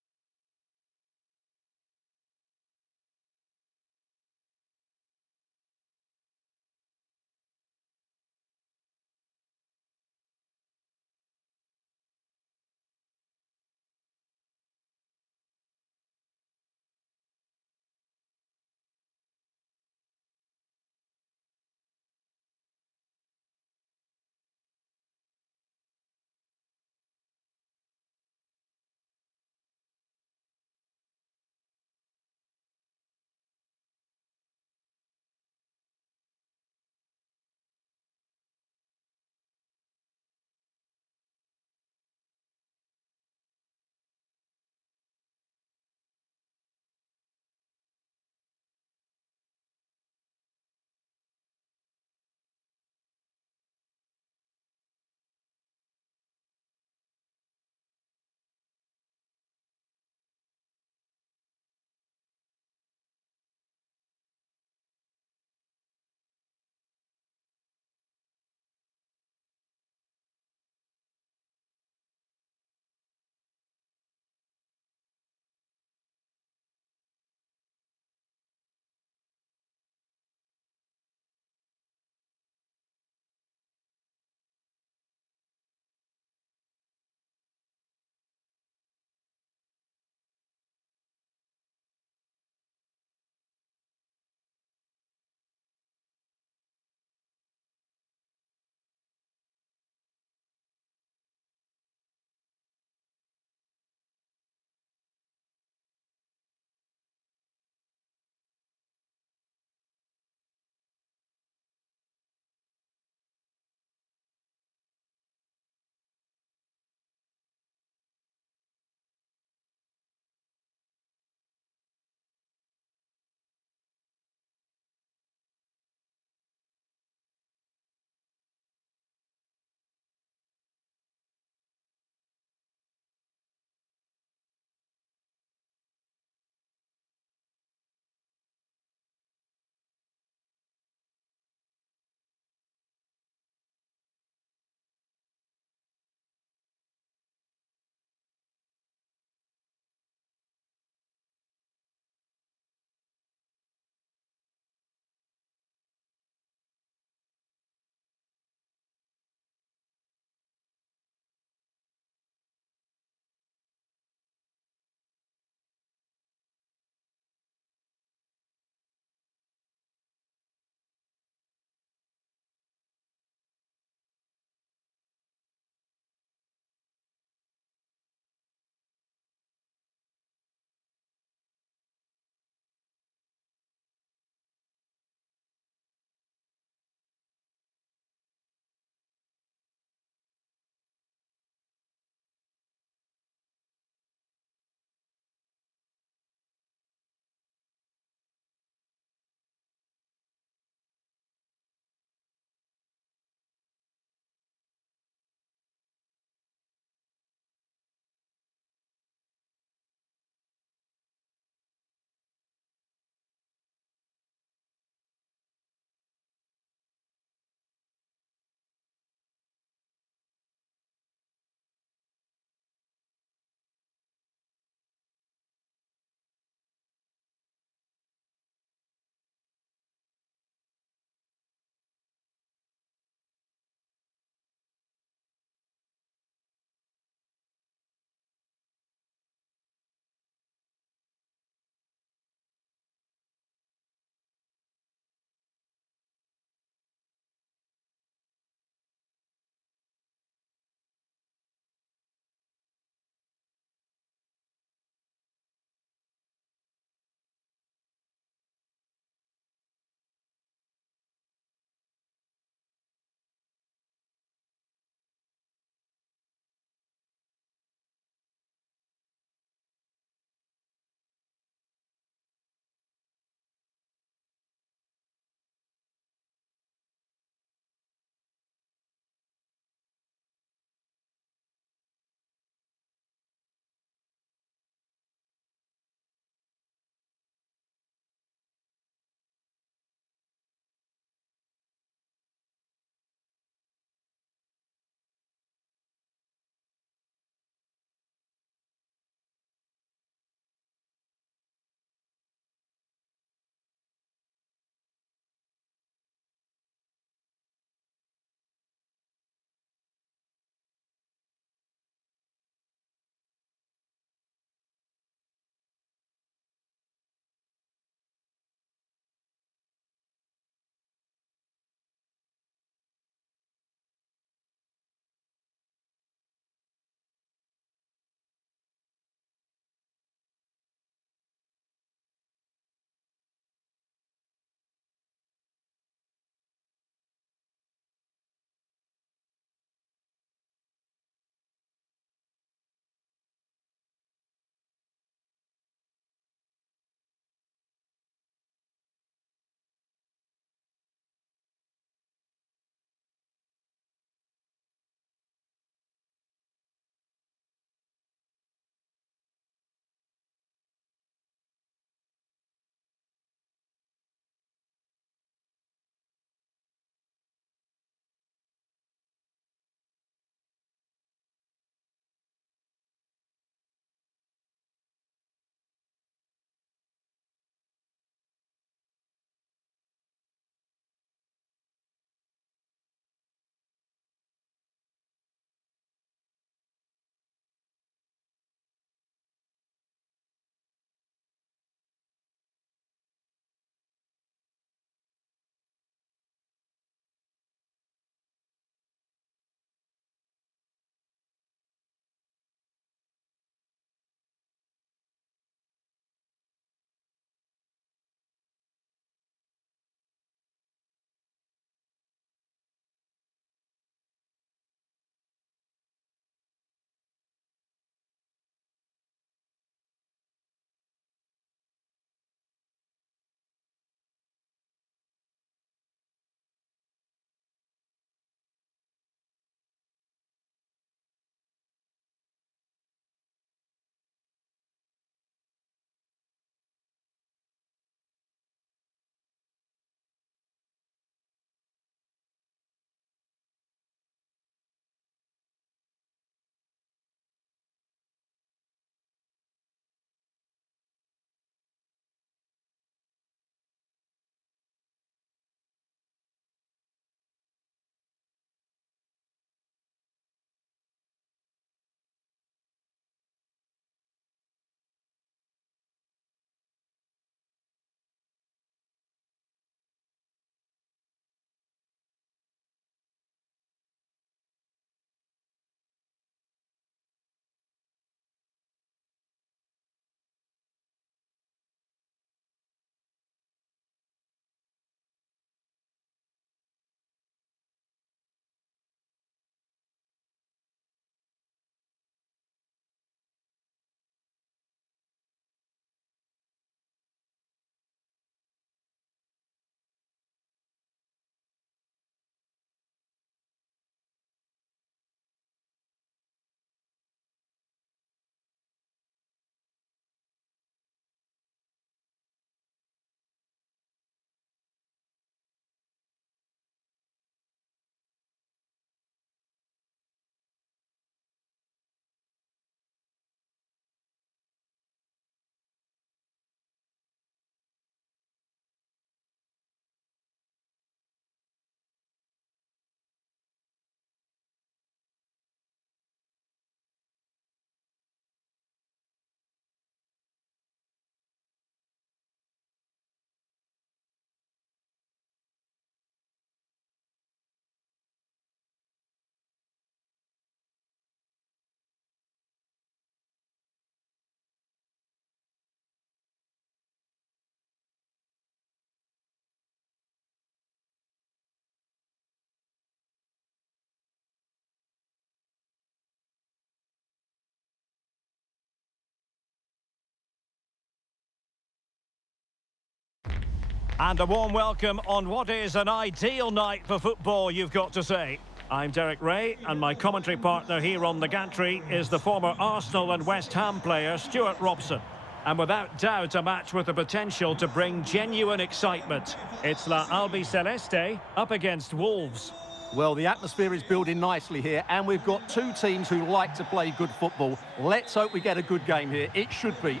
And a warm welcome on what is an ideal night for football, you've got to say. I'm Derek Ray, and my commentary partner here on the gantry is the former Arsenal and West Ham player, Stuart Robson. And without doubt, a match with the potential to bring genuine excitement. It's La Albiceleste up against Wolves. Well, the atmosphere is building nicely here, and we've got two teams who like to play good football. Let's hope we get a good game here. It should be.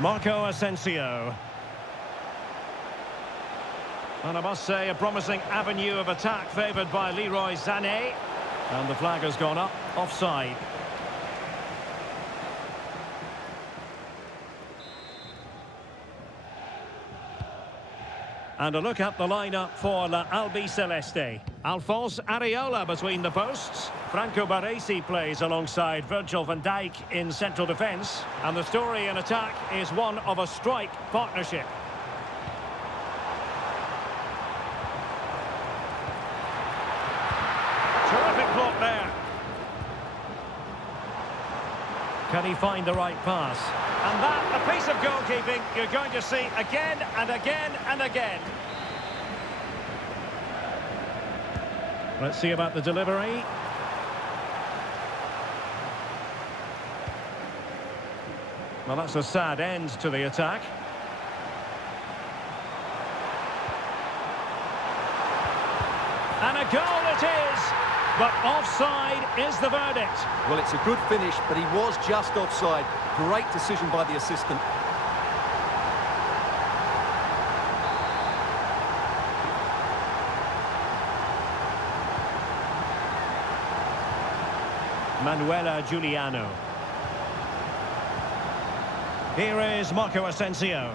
Marco Asensio. And I must say, a promising avenue of attack favoured by Leroy Sané. And the flag has gone up, offside. And a look at the lineup for La Albiceleste. Alphonse Areola between the posts. Franco Baresi plays alongside Virgil van Dijk in central defence. And the story in attack is one of a strike partnership. Terrific block there. Can he find the right pass? And that, a piece of goalkeeping you're going to see again and again and again. Let's see about the delivery. Well, that's a sad end to the attack. And a goal it is! But offside is the verdict. Well, it's a good finish, but he was just offside. Great decision by the assistant. Manuela Giuliano. Here is Marco Asensio.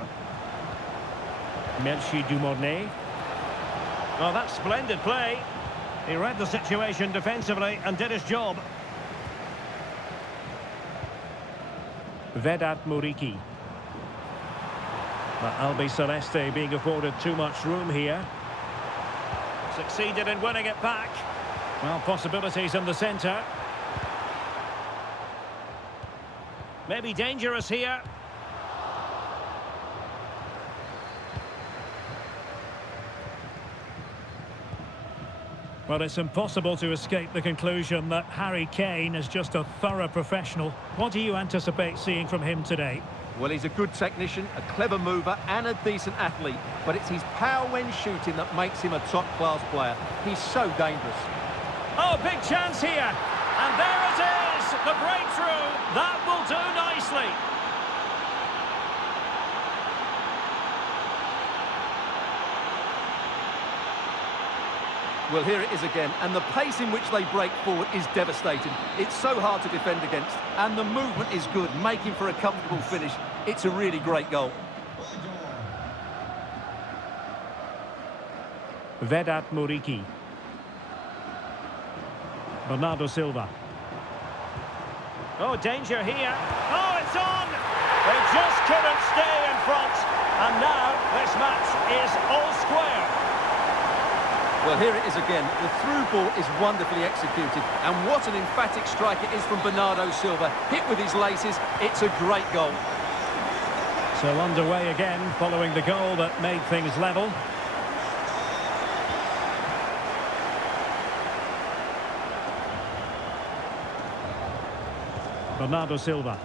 Merci Dumornay. Oh, that's splendid play. He read the situation defensively and did his job. Vedat Muriqi. But Albiceleste being afforded too much room here. Succeeded in winning it back. Well, possibilities in the centre. Maybe dangerous here. Well, it's impossible to escape the conclusion that Harry Kane is just a thorough professional. What do you anticipate seeing from him today? Well, he's a good technician, a clever mover and a decent athlete. But it's his power when shooting that makes him a top-class player. He's so dangerous. Oh, big chance here. And there it is, the breakthrough. That will do nicely. Well, here it is again, and the pace in which they break forward is devastating. It's so hard to defend against, and the movement is good, making for a comfortable finish. It's a really great goal. Vedat Muriqi. Bernardo Silva. Oh, danger here. Oh, it's on! They just couldn't stay in front. And now this match is all square. Well, here it is again. The through ball is wonderfully executed. And what an emphatic strike it is from Bernardo Silva. Hit with his laces. It's a great goal. So underway again, following the goal that made things level. Bernardo Silva.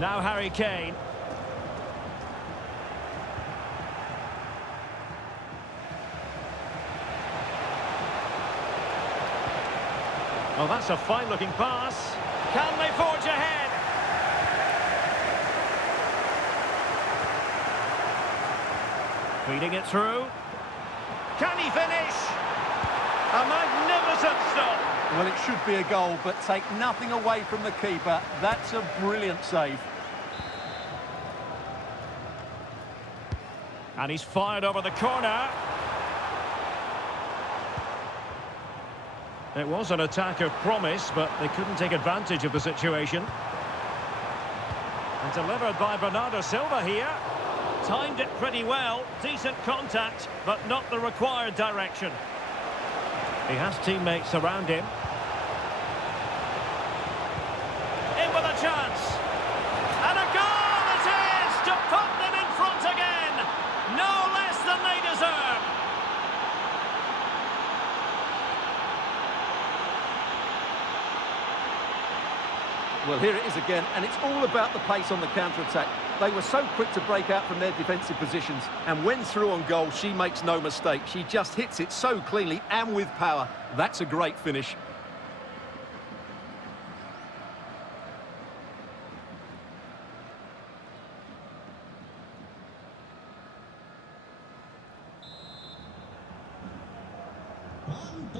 Now Harry Kane. Oh, that's a fine-looking pass. Can they forge ahead? Feeding it through. Can he finish? A magnificent stop. Well, it should be a goal, but take nothing away from the keeper. That's a brilliant save. And he's fired over the corner. It was an attack of promise, but they couldn't take advantage of the situation. And delivered by Bernardo Silva here. Timed it pretty well. Decent contact, but not the required direction. He has teammates around him. In with a chance. And a goal it Well, here it is again, and it's all about the pace on the counter-attack. They were so quick to break out from their defensive positions, and when through on goal, she makes no mistake. She just hits it so cleanly and with power. That's a great finish.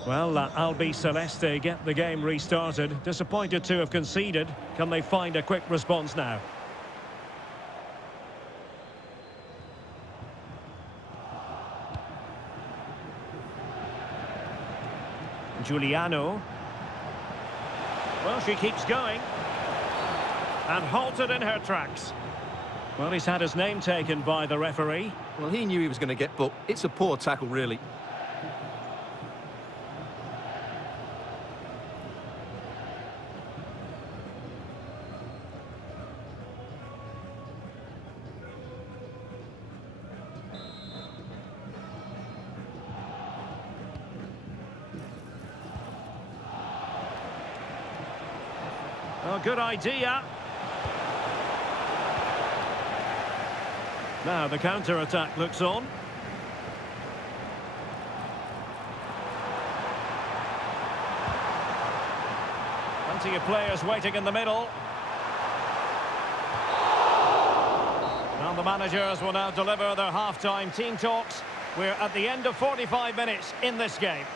Well, Albi Celeste get the game restarted. Disappointed to have conceded. Can they find a quick response now? Giuliano. Well, she keeps going. And halted in her tracks. Well, he's had his name taken by the referee. Well, he knew he was going to get booked. It's a poor tackle, really. Oh, good idea. Now the counter-attack looks on. Plenty of players waiting in the middle. And the managers will now deliver their half-time team talks. We're at the end of 45 minutes in this game.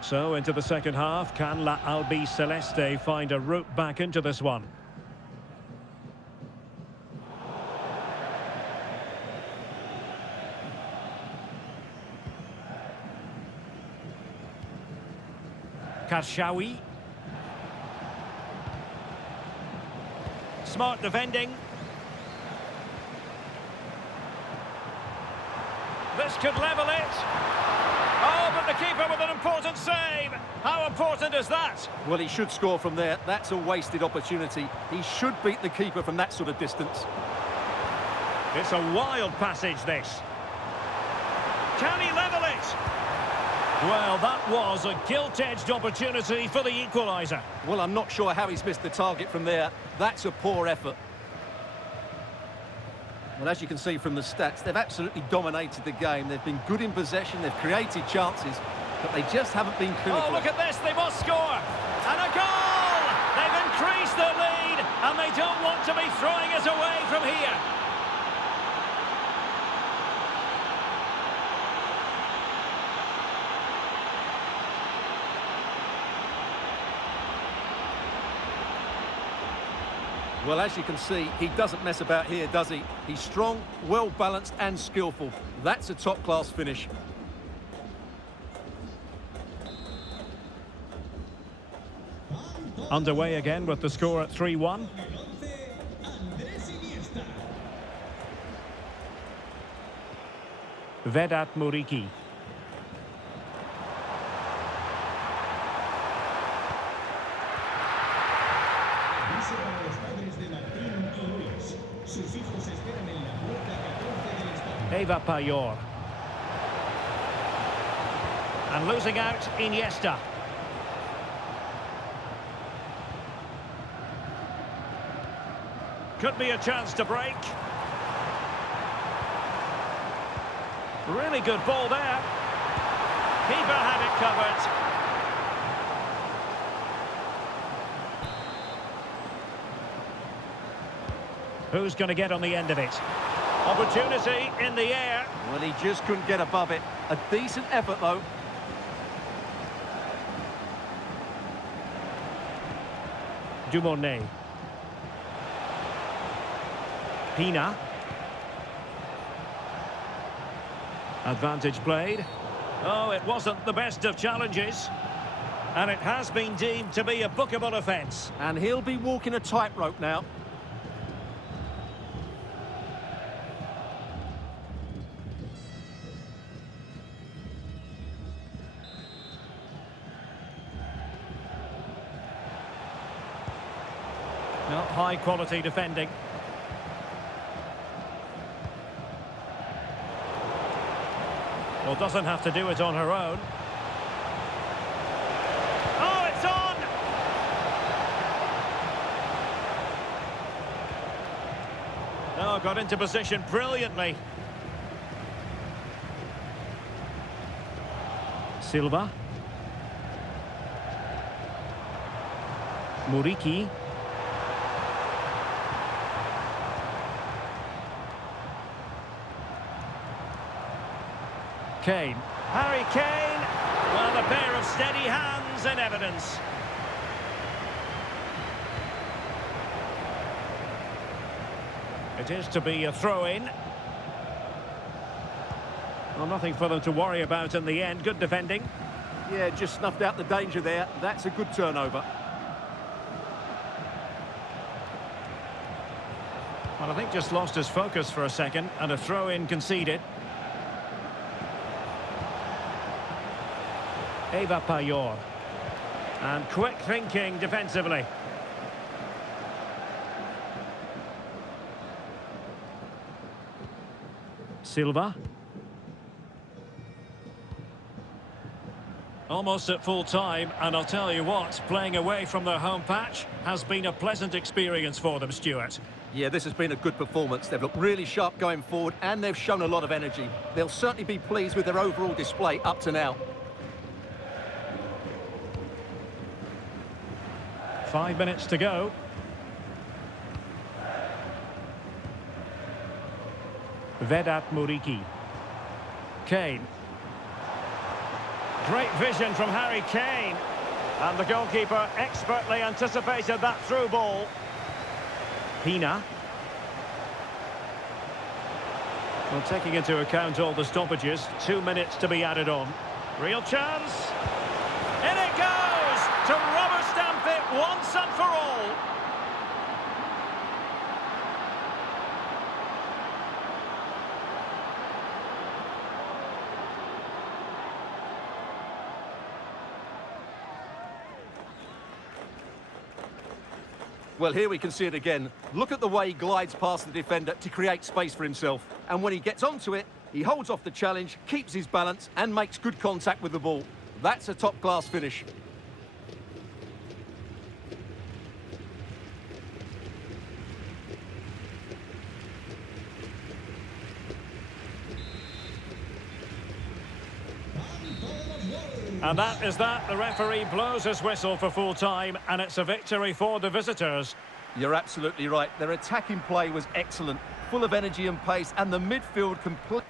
So into the second half, can La Albi Celeste find a route back into this one? Karshawi. Smart defending. This could level it. Oh, but the keeper with an important save. How important is that? Well, he should score from there. That's a wasted opportunity. He should beat the keeper from that sort of distance. It's a wild passage, this. Can he level it? Well, that was a gilt-edged opportunity for the equaliser. Well, I'm not sure how he's missed the target from there. That's a poor effort. Well, as you can see from the stats, they've absolutely dominated the game. They've been good in possession, they've created chances, but they just haven't been clinical. Oh, look at this, they must score! And a goal! They've increased their lead, and they don't want to be throwing it away from here. Well, as you can see, he doesn't mess about here, does he? He's strong, well-balanced and skillful. That's a top-class finish. Underway again with the score at 3-1. Vedat Muriqi. Eva Payor. And losing out, Iniesta. Could be a chance to break. Really good ball there. Keeper had it covered. Who's going to get on the end of it? Opportunity in the air. Well, he just couldn't get above it. A decent effort, though. Dumornay. Pina. Advantage played. Oh, it wasn't the best of challenges. And it has been deemed to be a bookable offence. And he'll be walking a tightrope now. Not high quality defending. Well, doesn't have to do it on her own. Oh, it's on! Oh, got into position brilliantly. Silva. Muriqi. Kane. Harry Kane. Well, a pair of steady hands in evidence. It is to be a throw-in. Well, nothing for them to worry about in the end. Good defending. Yeah, just snuffed out the danger there. That's a good turnover. Well, I think just lost his focus for a second, and a throw-in conceded. Eva Payor. And quick thinking defensively. Silva. Almost at full time, and I'll tell you what, playing away from their home patch has been a pleasant experience for them, Stuart. Yeah, this has been a good performance. They've looked really sharp going forward, and they've shown a lot of energy. They'll certainly be pleased with their overall display up to now. 5 minutes to go. Vedat Muriqi. Kane. Great vision from Harry Kane. And the goalkeeper expertly anticipated that through ball. Pina. Well, taking into account all the stoppages, 2 minutes to be added on. Real chance. In it goes! To rubber stamp it once and for all. Well, here we can see it again. Look at the way he glides past the defender to create space for himself. And when he gets onto it, he holds off the challenge, keeps his balance, and makes good contact with the ball. That's a top-class finish. And that is that. The referee blows his whistle for full time, and it's a victory for the visitors. You're absolutely right. Their attacking play was excellent, full of energy and pace, and the midfield complete.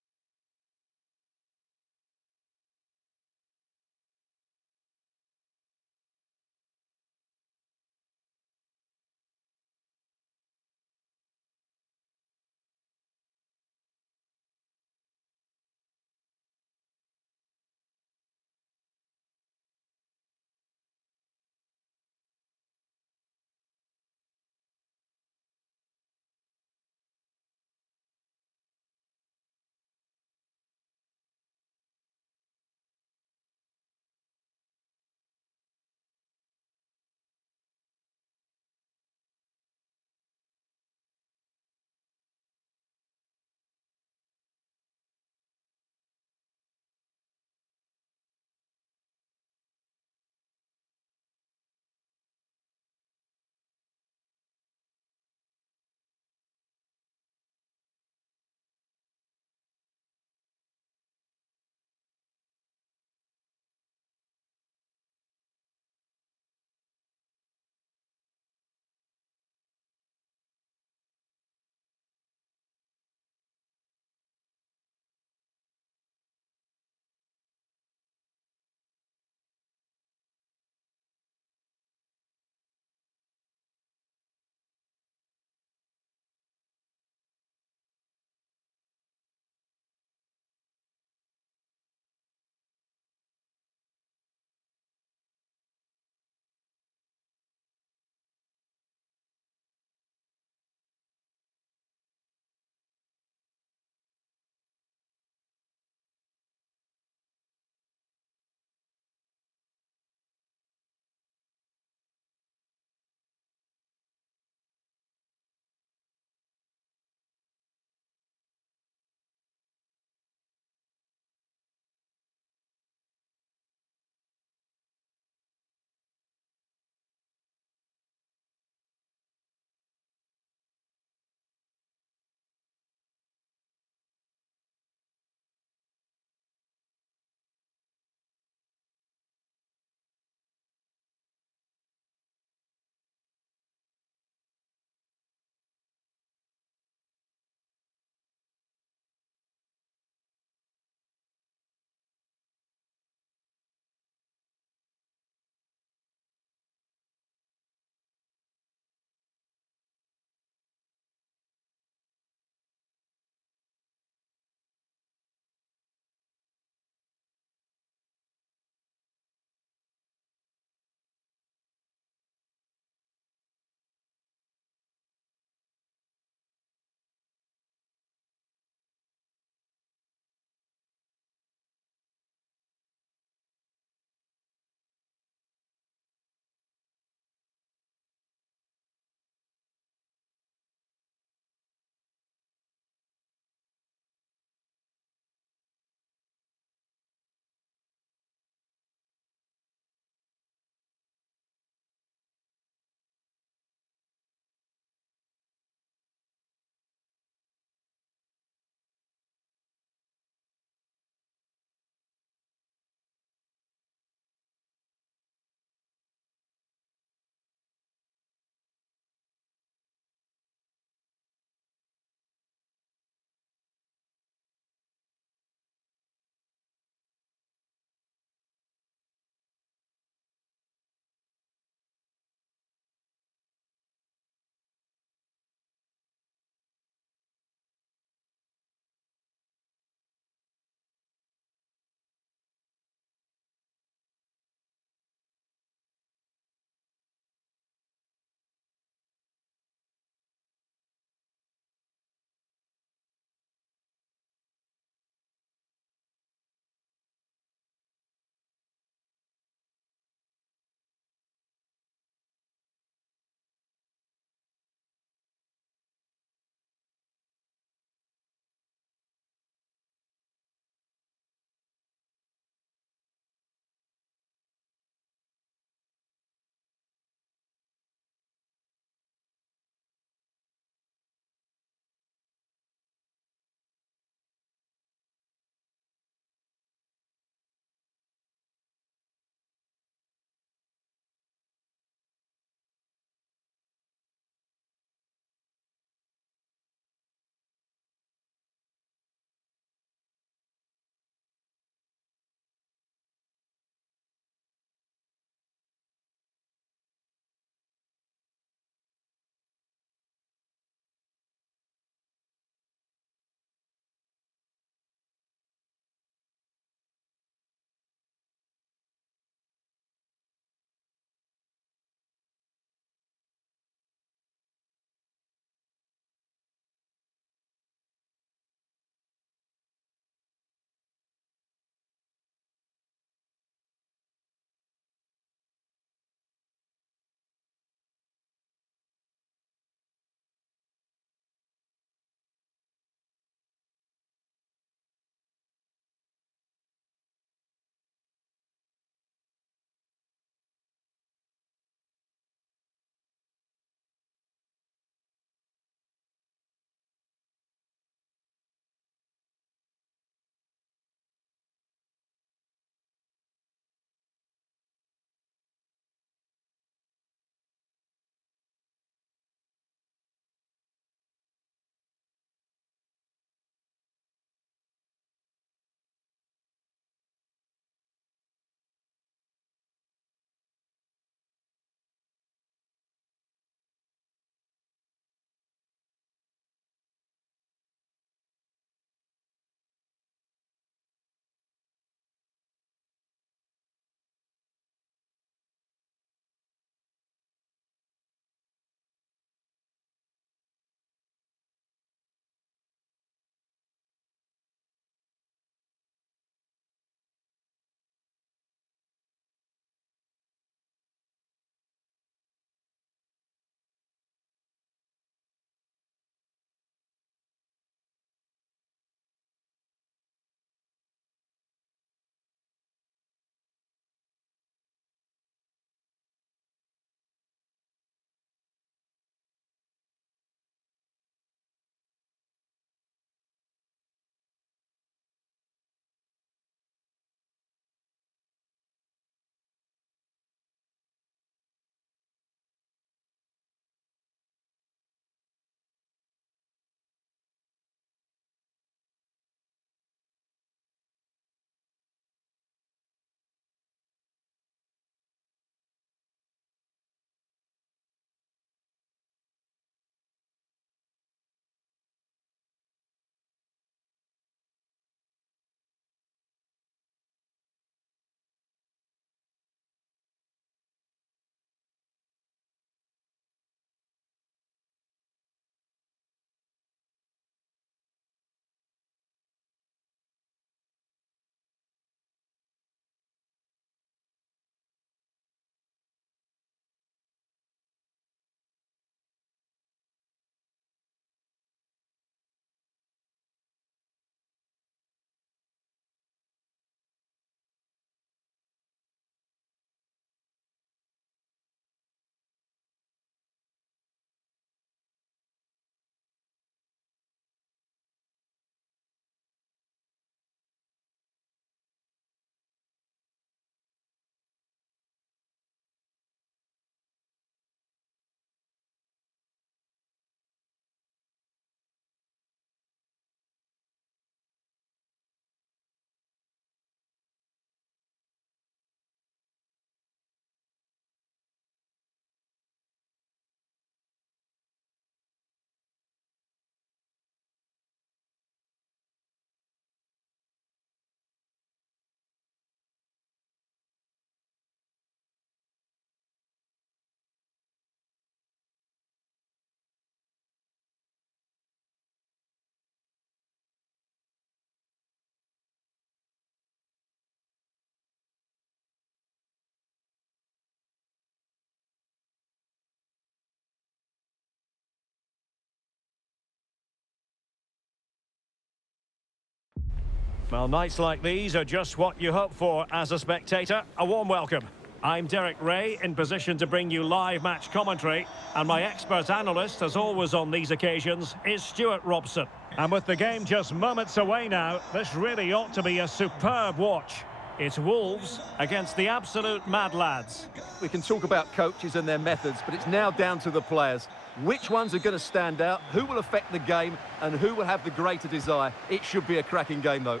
Well, nights like these are just what you hope for as a spectator. A warm welcome. I'm Derek Ray, in position to bring you live match commentary, and my expert analyst, as always on these occasions, is Stuart Robson. And with the game just moments away now, this really ought to be a superb watch. It's Wolves against the absolute mad lads. We can talk about coaches and their methods, but it's now down to the players. Which ones are going to stand out, who will affect the game, and who will have the greater desire? It should be a cracking game, though.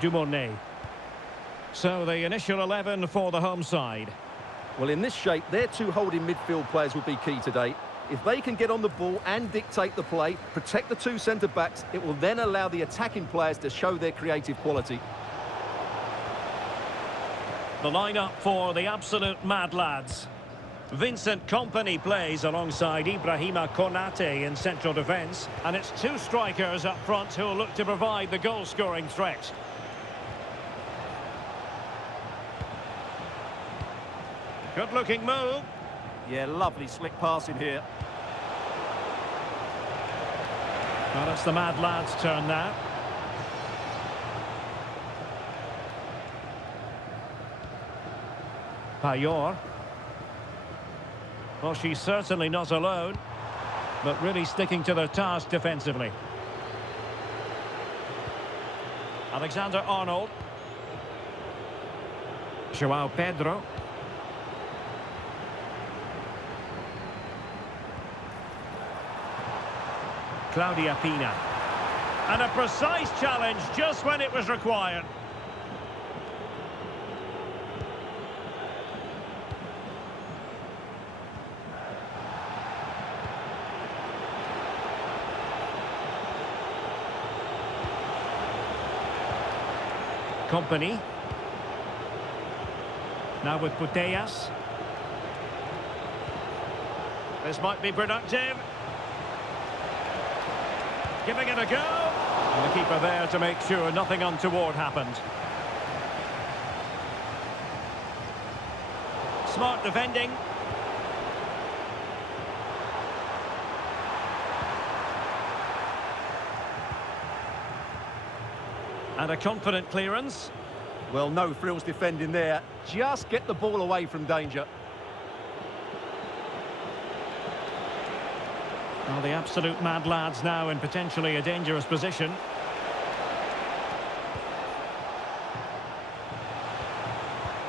Dumornay. So the initial 11 for the home side. Well, in this shape, their two holding midfield players will be key today. If they can get on the ball and dictate the play, protect the two centre-backs, it will then allow the attacking players to show their creative quality. The lineup for the absolute mad lads. Vincent Kompany plays alongside Ibrahima Konate in central defence, and it's two strikers up front who will look to provide the goal-scoring threat. Good-looking move. Yeah, lovely slick passing here. Well, it's the mad lads' turn now. Payor. Well, she's certainly not alone, but really sticking to their task defensively. Alexander-Arnold. João Pedro. Claudia Pina. And a precise challenge just when it was required. Kompany. Now with Putellas. This might be productive. Giving it a go. And the keeper there to make sure nothing untoward happened. Smart defending. And a confident clearance. Well, no frills defending there. Just get the ball away from danger. Well, the absolute mad lads now in potentially a dangerous position.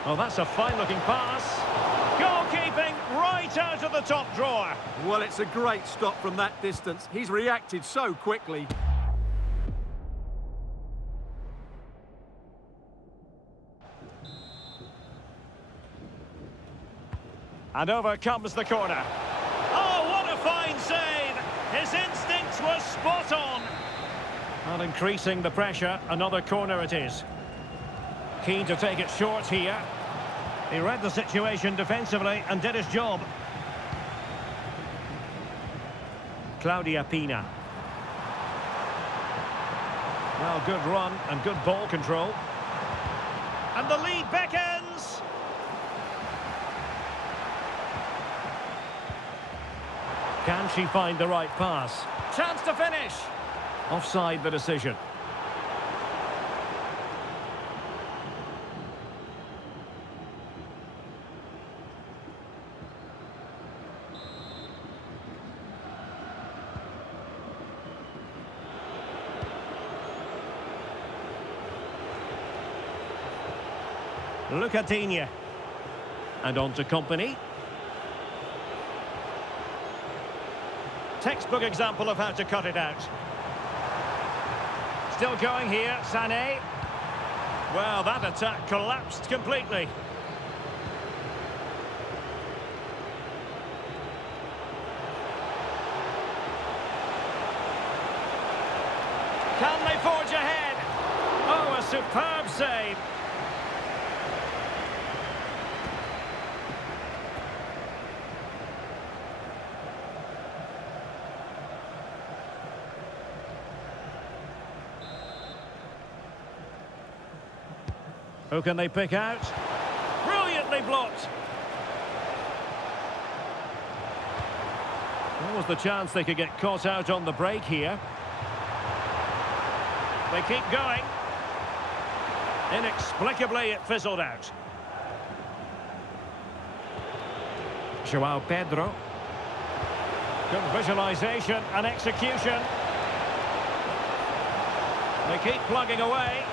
Oh, that's a fine-looking pass. Goalkeeping right out of the top drawer. Well, it's a great stop from that distance. He's reacted so quickly. And over comes the corner. Oh, what a fine save! His instincts were spot on. Well, increasing the pressure, another corner it is. Keen to take it short here. He read the situation defensively and did his job. Claudia Pina. Well, good run and good ball control. And the lead beckons. Can she find the right pass? Chance to finish. Offside the decision. Lucatinia. And on to Kompany. Textbook example of how to cut it out. Still going here, Sané. Well, that attack collapsed completely. Can they forge ahead? Oh, a superb save. Who can they pick out? Brilliantly blocked. What was the chance they could get caught out on the break here? They keep going. Inexplicably, it fizzled out. Joao Pedro. Good visualisation and execution. They keep plugging away.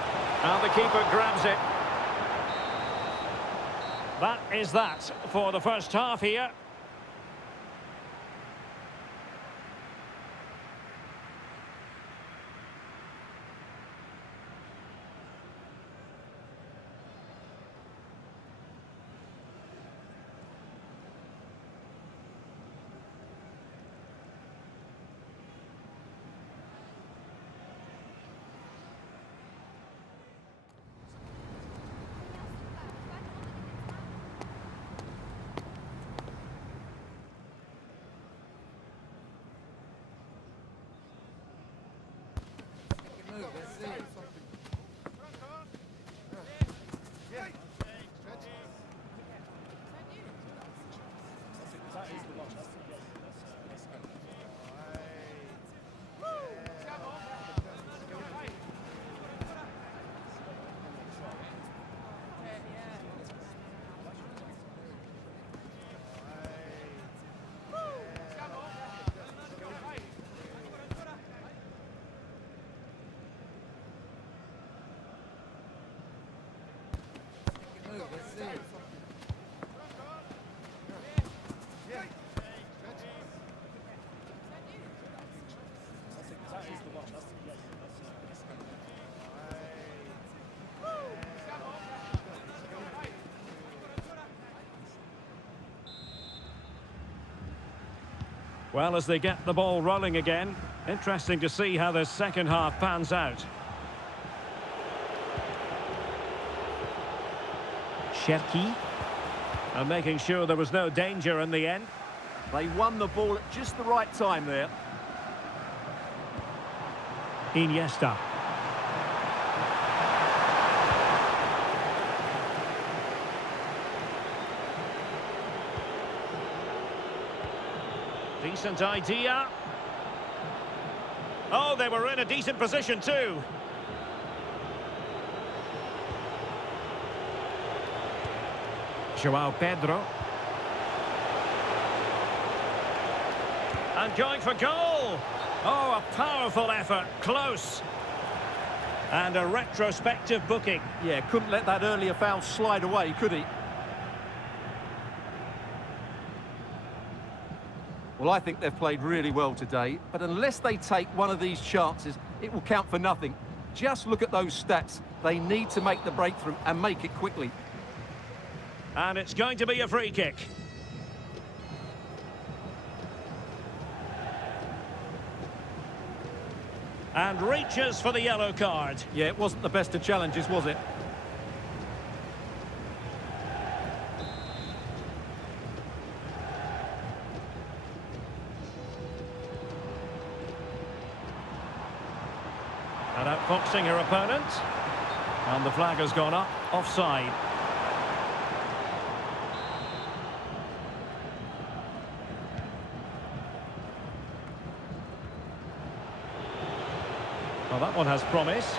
And the keeper grabs it. That is that for the first half here. Well, as they get the ball rolling again, interesting to see how the second half pans out. Cherki. And making sure there was no danger in the end. They won the ball at just the right time there. Iniesta. Decent idea. Oh, they were in a decent position too. Joao Pedro. And going for goal. Oh, a powerful effort. Close. And a retrospective booking. Yeah, couldn't let that earlier foul slide away, could he? Well, I think they've played really well today, but unless they take one of these chances, it will count for nothing. Just look at those stats. They need to make the breakthrough and make it quickly. And it's going to be a free kick. And reaches for the yellow card. Yeah, it wasn't the best of challenges, was it? And outfoxing her opponent. And the flag has gone up, offside. Well, that one has promise.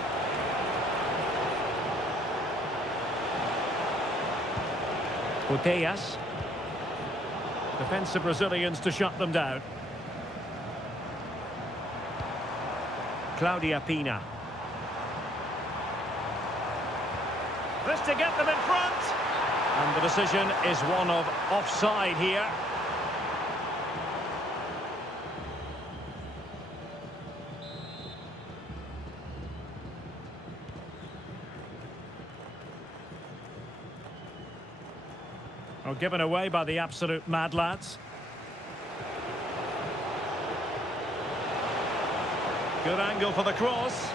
Putellas. Defensive Brazilians to shut them down. Claudia Pina. This to get them in front. And the decision is one of offside here. Oh, given away by the absolute mad lads. Good angle for the cross.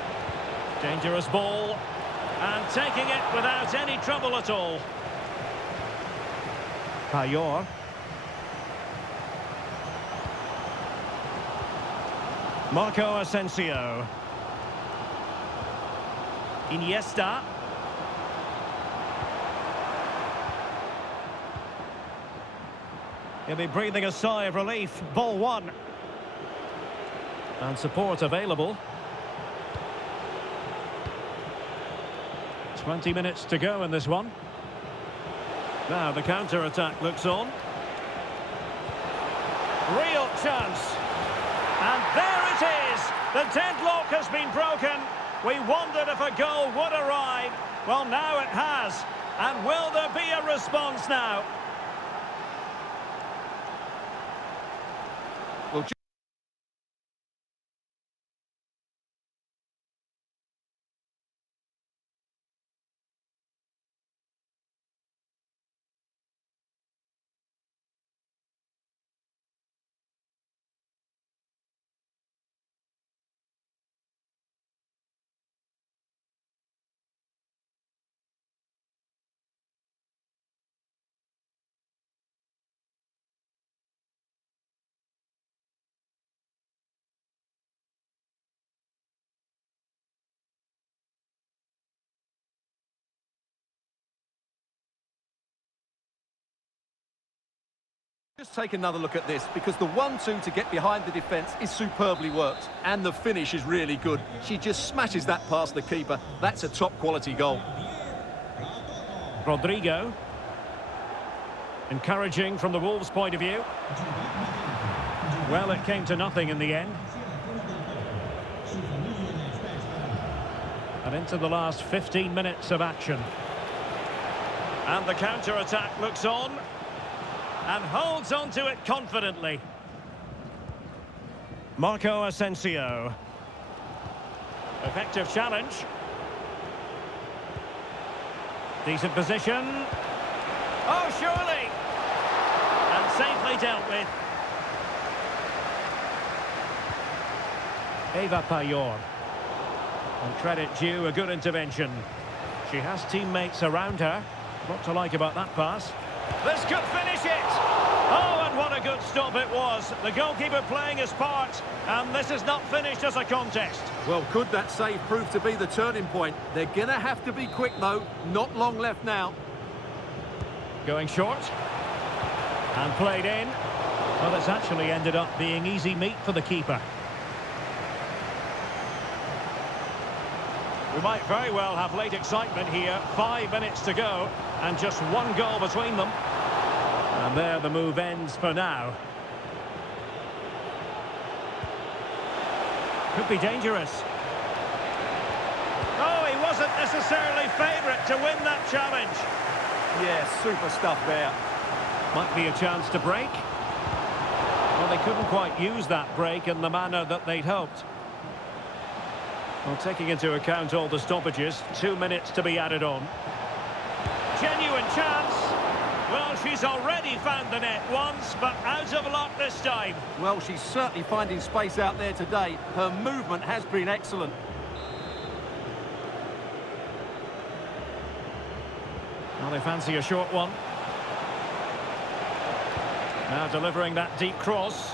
Dangerous ball. And taking it without any trouble at all. Payor. Marco Asensio. Iniesta. He'll be breathing a sigh of relief. Ball one. And support available. 20 minutes to go in this one. Now the counter-attack looks on. Real chance. And there it is. The deadlock has been broken. We wondered if a goal would arrive. Well, now it has. And will there be a response now? Well, just take another look at this, because the 1-2 to get behind the defence is superbly worked. And the finish is really good. She just smashes that past the keeper. That's a top-quality goal. Rodrigo. Encouraging from the Wolves' point of view. Well, it came to nothing in the end. And into the last 15 minutes of action. And the counter-attack looks on. And holds on to it confidently. Marco Asensio. Effective challenge. Decent position. Oh, surely! And safely dealt with. Eva Payor. And credit due, a good intervention. She has teammates around her. What to like about that pass? This could finish it! Oh, and what a good stop it was. The goalkeeper playing his part, and this is not finished as a contest. Well, could that save prove to be the turning point? They're going to have to be quick, though. Not long left now. Going short. And played in. Well, it's actually ended up being easy meat for the keeper. We might very well have late excitement here. 5 minutes to go, and just one goal between them. And there the move ends for now. Could be dangerous. Oh, he wasn't necessarily favourite to win that challenge. Yeah, super stuff there. Might be a chance to break. Well, they couldn't quite use that break in the manner that they'd hoped. Well, taking into account all the stoppages, 2 minutes to be added on. Genuine chance. Well, she's already found the net once, but out of luck this time. Well, she's certainly finding space out there today. Her movement has been excellent. Well, they fancy a short one. Now delivering that deep cross.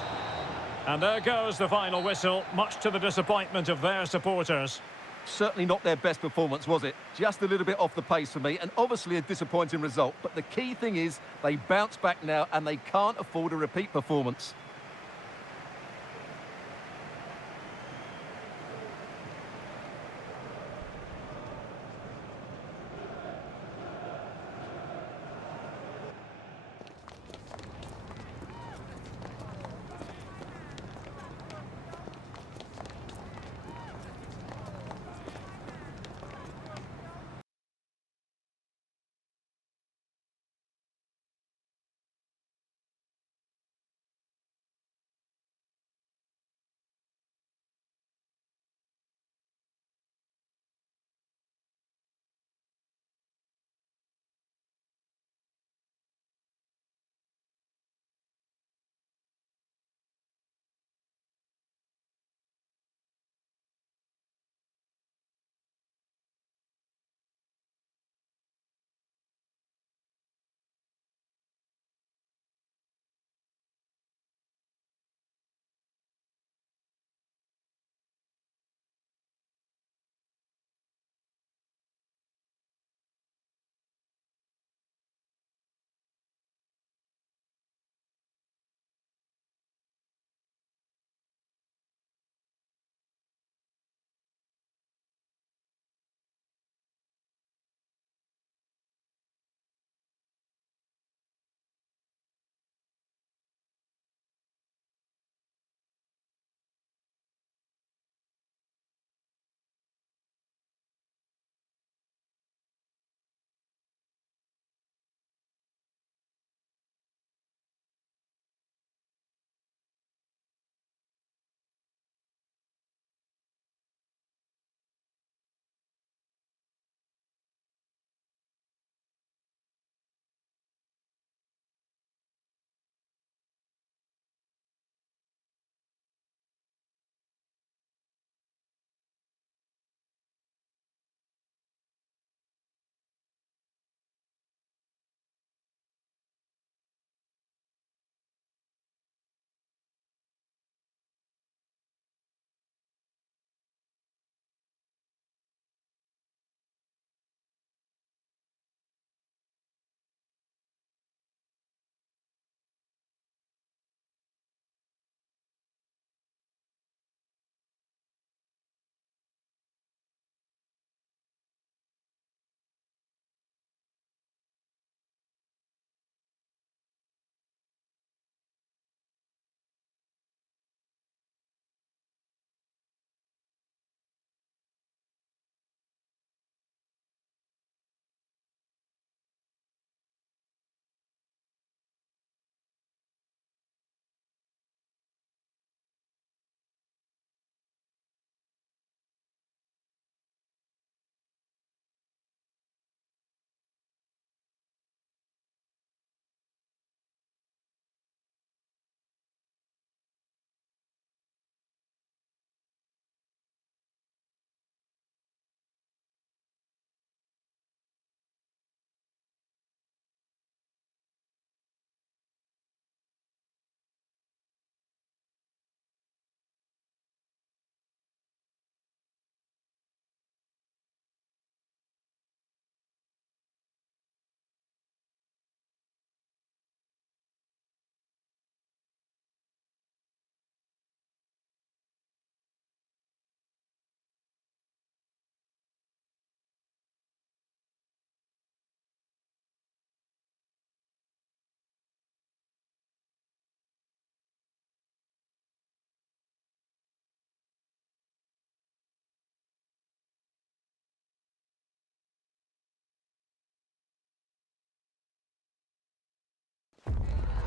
And there goes the final whistle, much to the disappointment of their supporters. Certainly not their best performance, was it? Just a little bit off the pace for me, and obviously a disappointing result. But the key thing is they bounce back now, and they can't afford a repeat performance.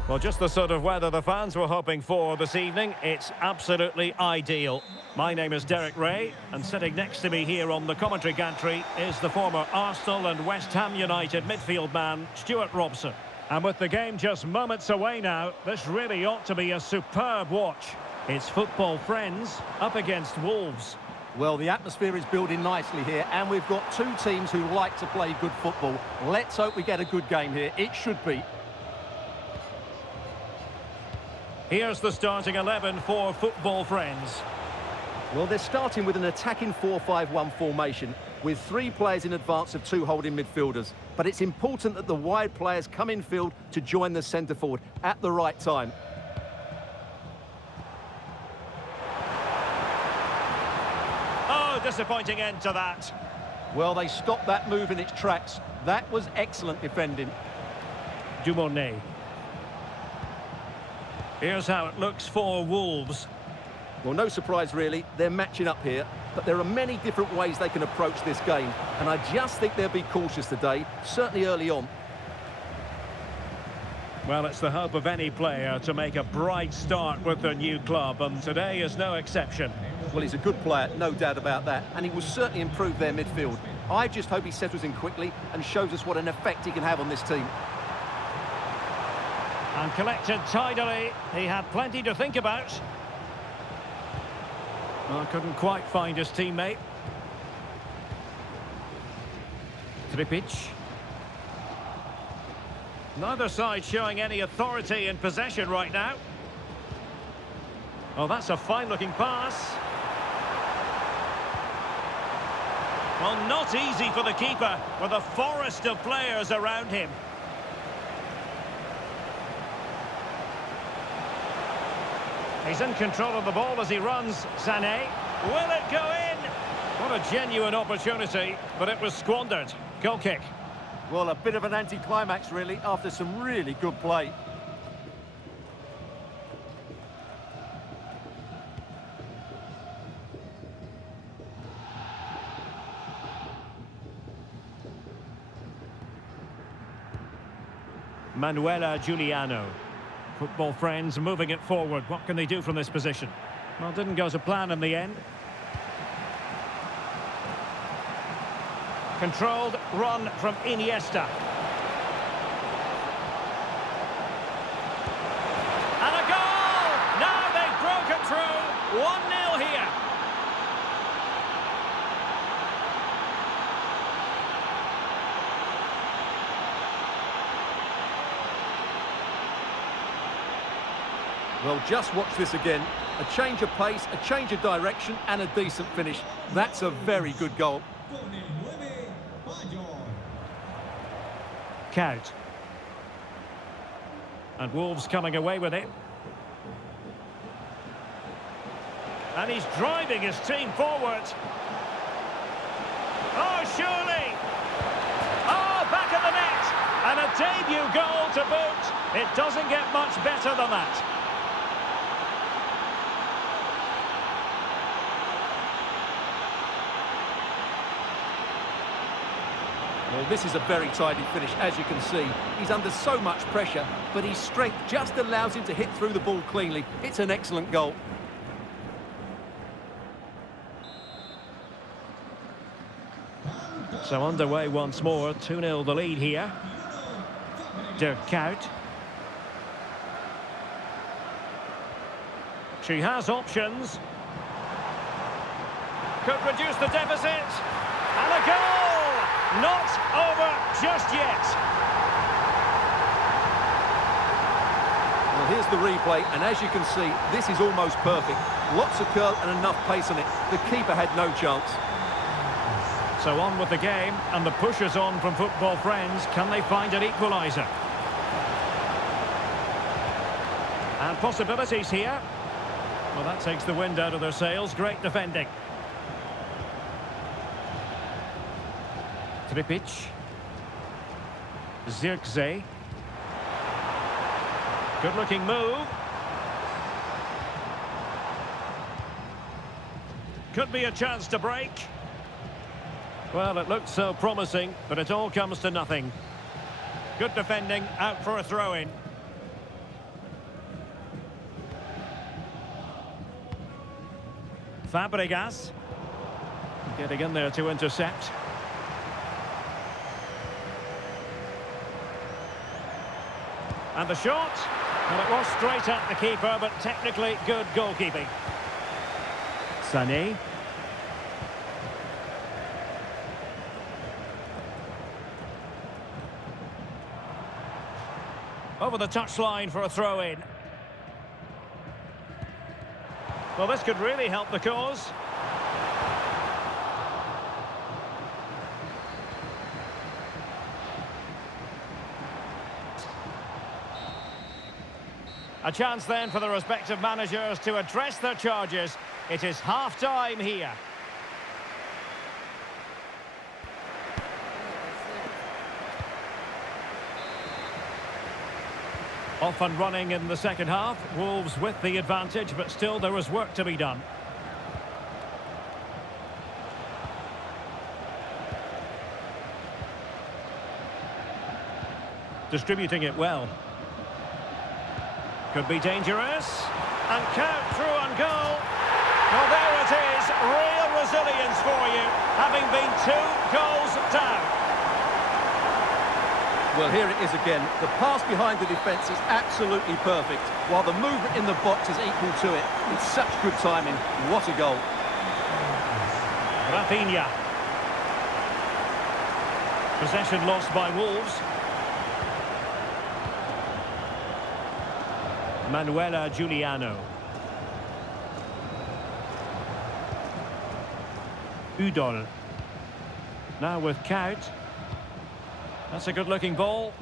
Well, just the sort of weather the fans were hoping for this evening. It's absolutely ideal. My name is Derek Ray, and sitting next to me here on the commentary gantry is the former Arsenal and West Ham United midfield man, Stuart Robson. And with the game just moments away now, this really ought to be a superb watch. It's football friends up against Wolves. Well, the atmosphere is building nicely here, and we've got two teams who like to play good football. Let's hope we get a good game here. It should be. Here's the starting 11 for football friends. Well, they're starting with an attacking 4-5-1 formation with 3 players in advance of 2 holding midfielders. But it's important that the wide players come in field to join the centre forward at the right time. Oh, disappointing end to that. Well, they stopped that move in its tracks. That was excellent defending. Dumornay. Here's how it looks for Wolves. Well, no surprise really, they're matching up here, but there are many different ways they can approach this game, and I just think they'll be cautious today, certainly early on. Well, it's the hope of any player to make a bright start with their new club, and today is no exception. Well, he's a good player, no doubt about that, and he will certainly improve their midfield. I just hope he settles in quickly and shows us what an effect he can have on this team. And collected tidily. He had plenty to think about. Oh, couldn't quite find his teammate. Tripic. Neither side showing any authority in possession right now. Oh, that's a fine-looking pass. Well, not easy for the keeper with a forest of players around him. He's in control of the ball as he runs. Sané. Will it go in? What a genuine opportunity, but it was squandered. Goal kick. Well, a bit of an anti-climax, really, after some really good play. Manuela Giuliano. Football friends moving it forward. What can they do from this position? Well, didn't go to plan in the end. Controlled run from Iniesta. And a goal! Now they've broken through. 1-0 here. Well, just watch this again. A change of pace, a change of direction, and a decent finish. That's a very good goal. Count. And Wolves coming away with it. And he's driving his team forward. Oh, surely! Oh, back of the net! And a debut goal to boot. It doesn't get much better than that. Well, this is a very tidy finish, as you can see. He's under so much pressure, but his strength just allows him to hit through the ball cleanly. It's an excellent goal. So underway once more, 2-0 the lead here. Dirk Kuyt. She has options. Could reduce the deficit. And a goal! Not over just yet. Well, here's the replay, and as you can see, this is almost perfect. Lots of curl and enough pace on it. The keeper had no chance. So on with the game, and the push is on from football friends. Can they find an equaliser? And possibilities here. Well, that takes the wind out of their sails. Great defending. Tripic. Zirkzee. Good-looking move. Could be a chance to break. Well, it looked so promising, but it all comes to nothing. Good defending, out for a throw-in. Fabregas. Getting in there to intercept. And the shot. Well, it was straight at the keeper, but technically good goalkeeping. Sané. Over the touchline for a throw-in. Well, this could really help the cause. A chance then for the respective managers to address their charges. It is half-time here. Off and running in the second half. Wolves with the advantage, but still there is work to be done. Distributing it well. Could be dangerous. And count through and goal. Well, there it is. Real resilience for you, having been 2 goals down. Well, here it is again. The pass behind the defence is absolutely perfect, while the movement in the box is equal to it. It's such good timing. What a goal. Rafinha. Possession lost by Wolves. Manuela Giuliano. Udol. Now with Kaut. That's a good-looking ball.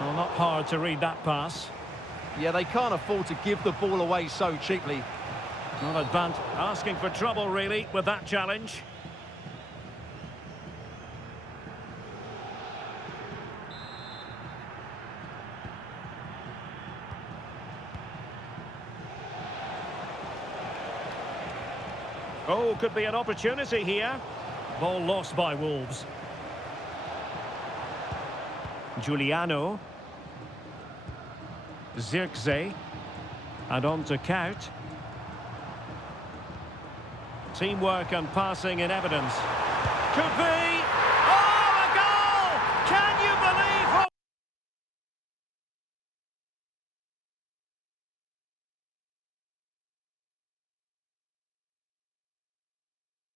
Well, not hard to read that pass. Yeah, they can't afford to give the ball away so cheaply. Well, Advant asking for trouble, really, with that challenge. Oh, could be an opportunity here. Ball lost by Wolves. Giuliano. Zirkzee. And on to Kaut. Teamwork and passing in evidence. Could be!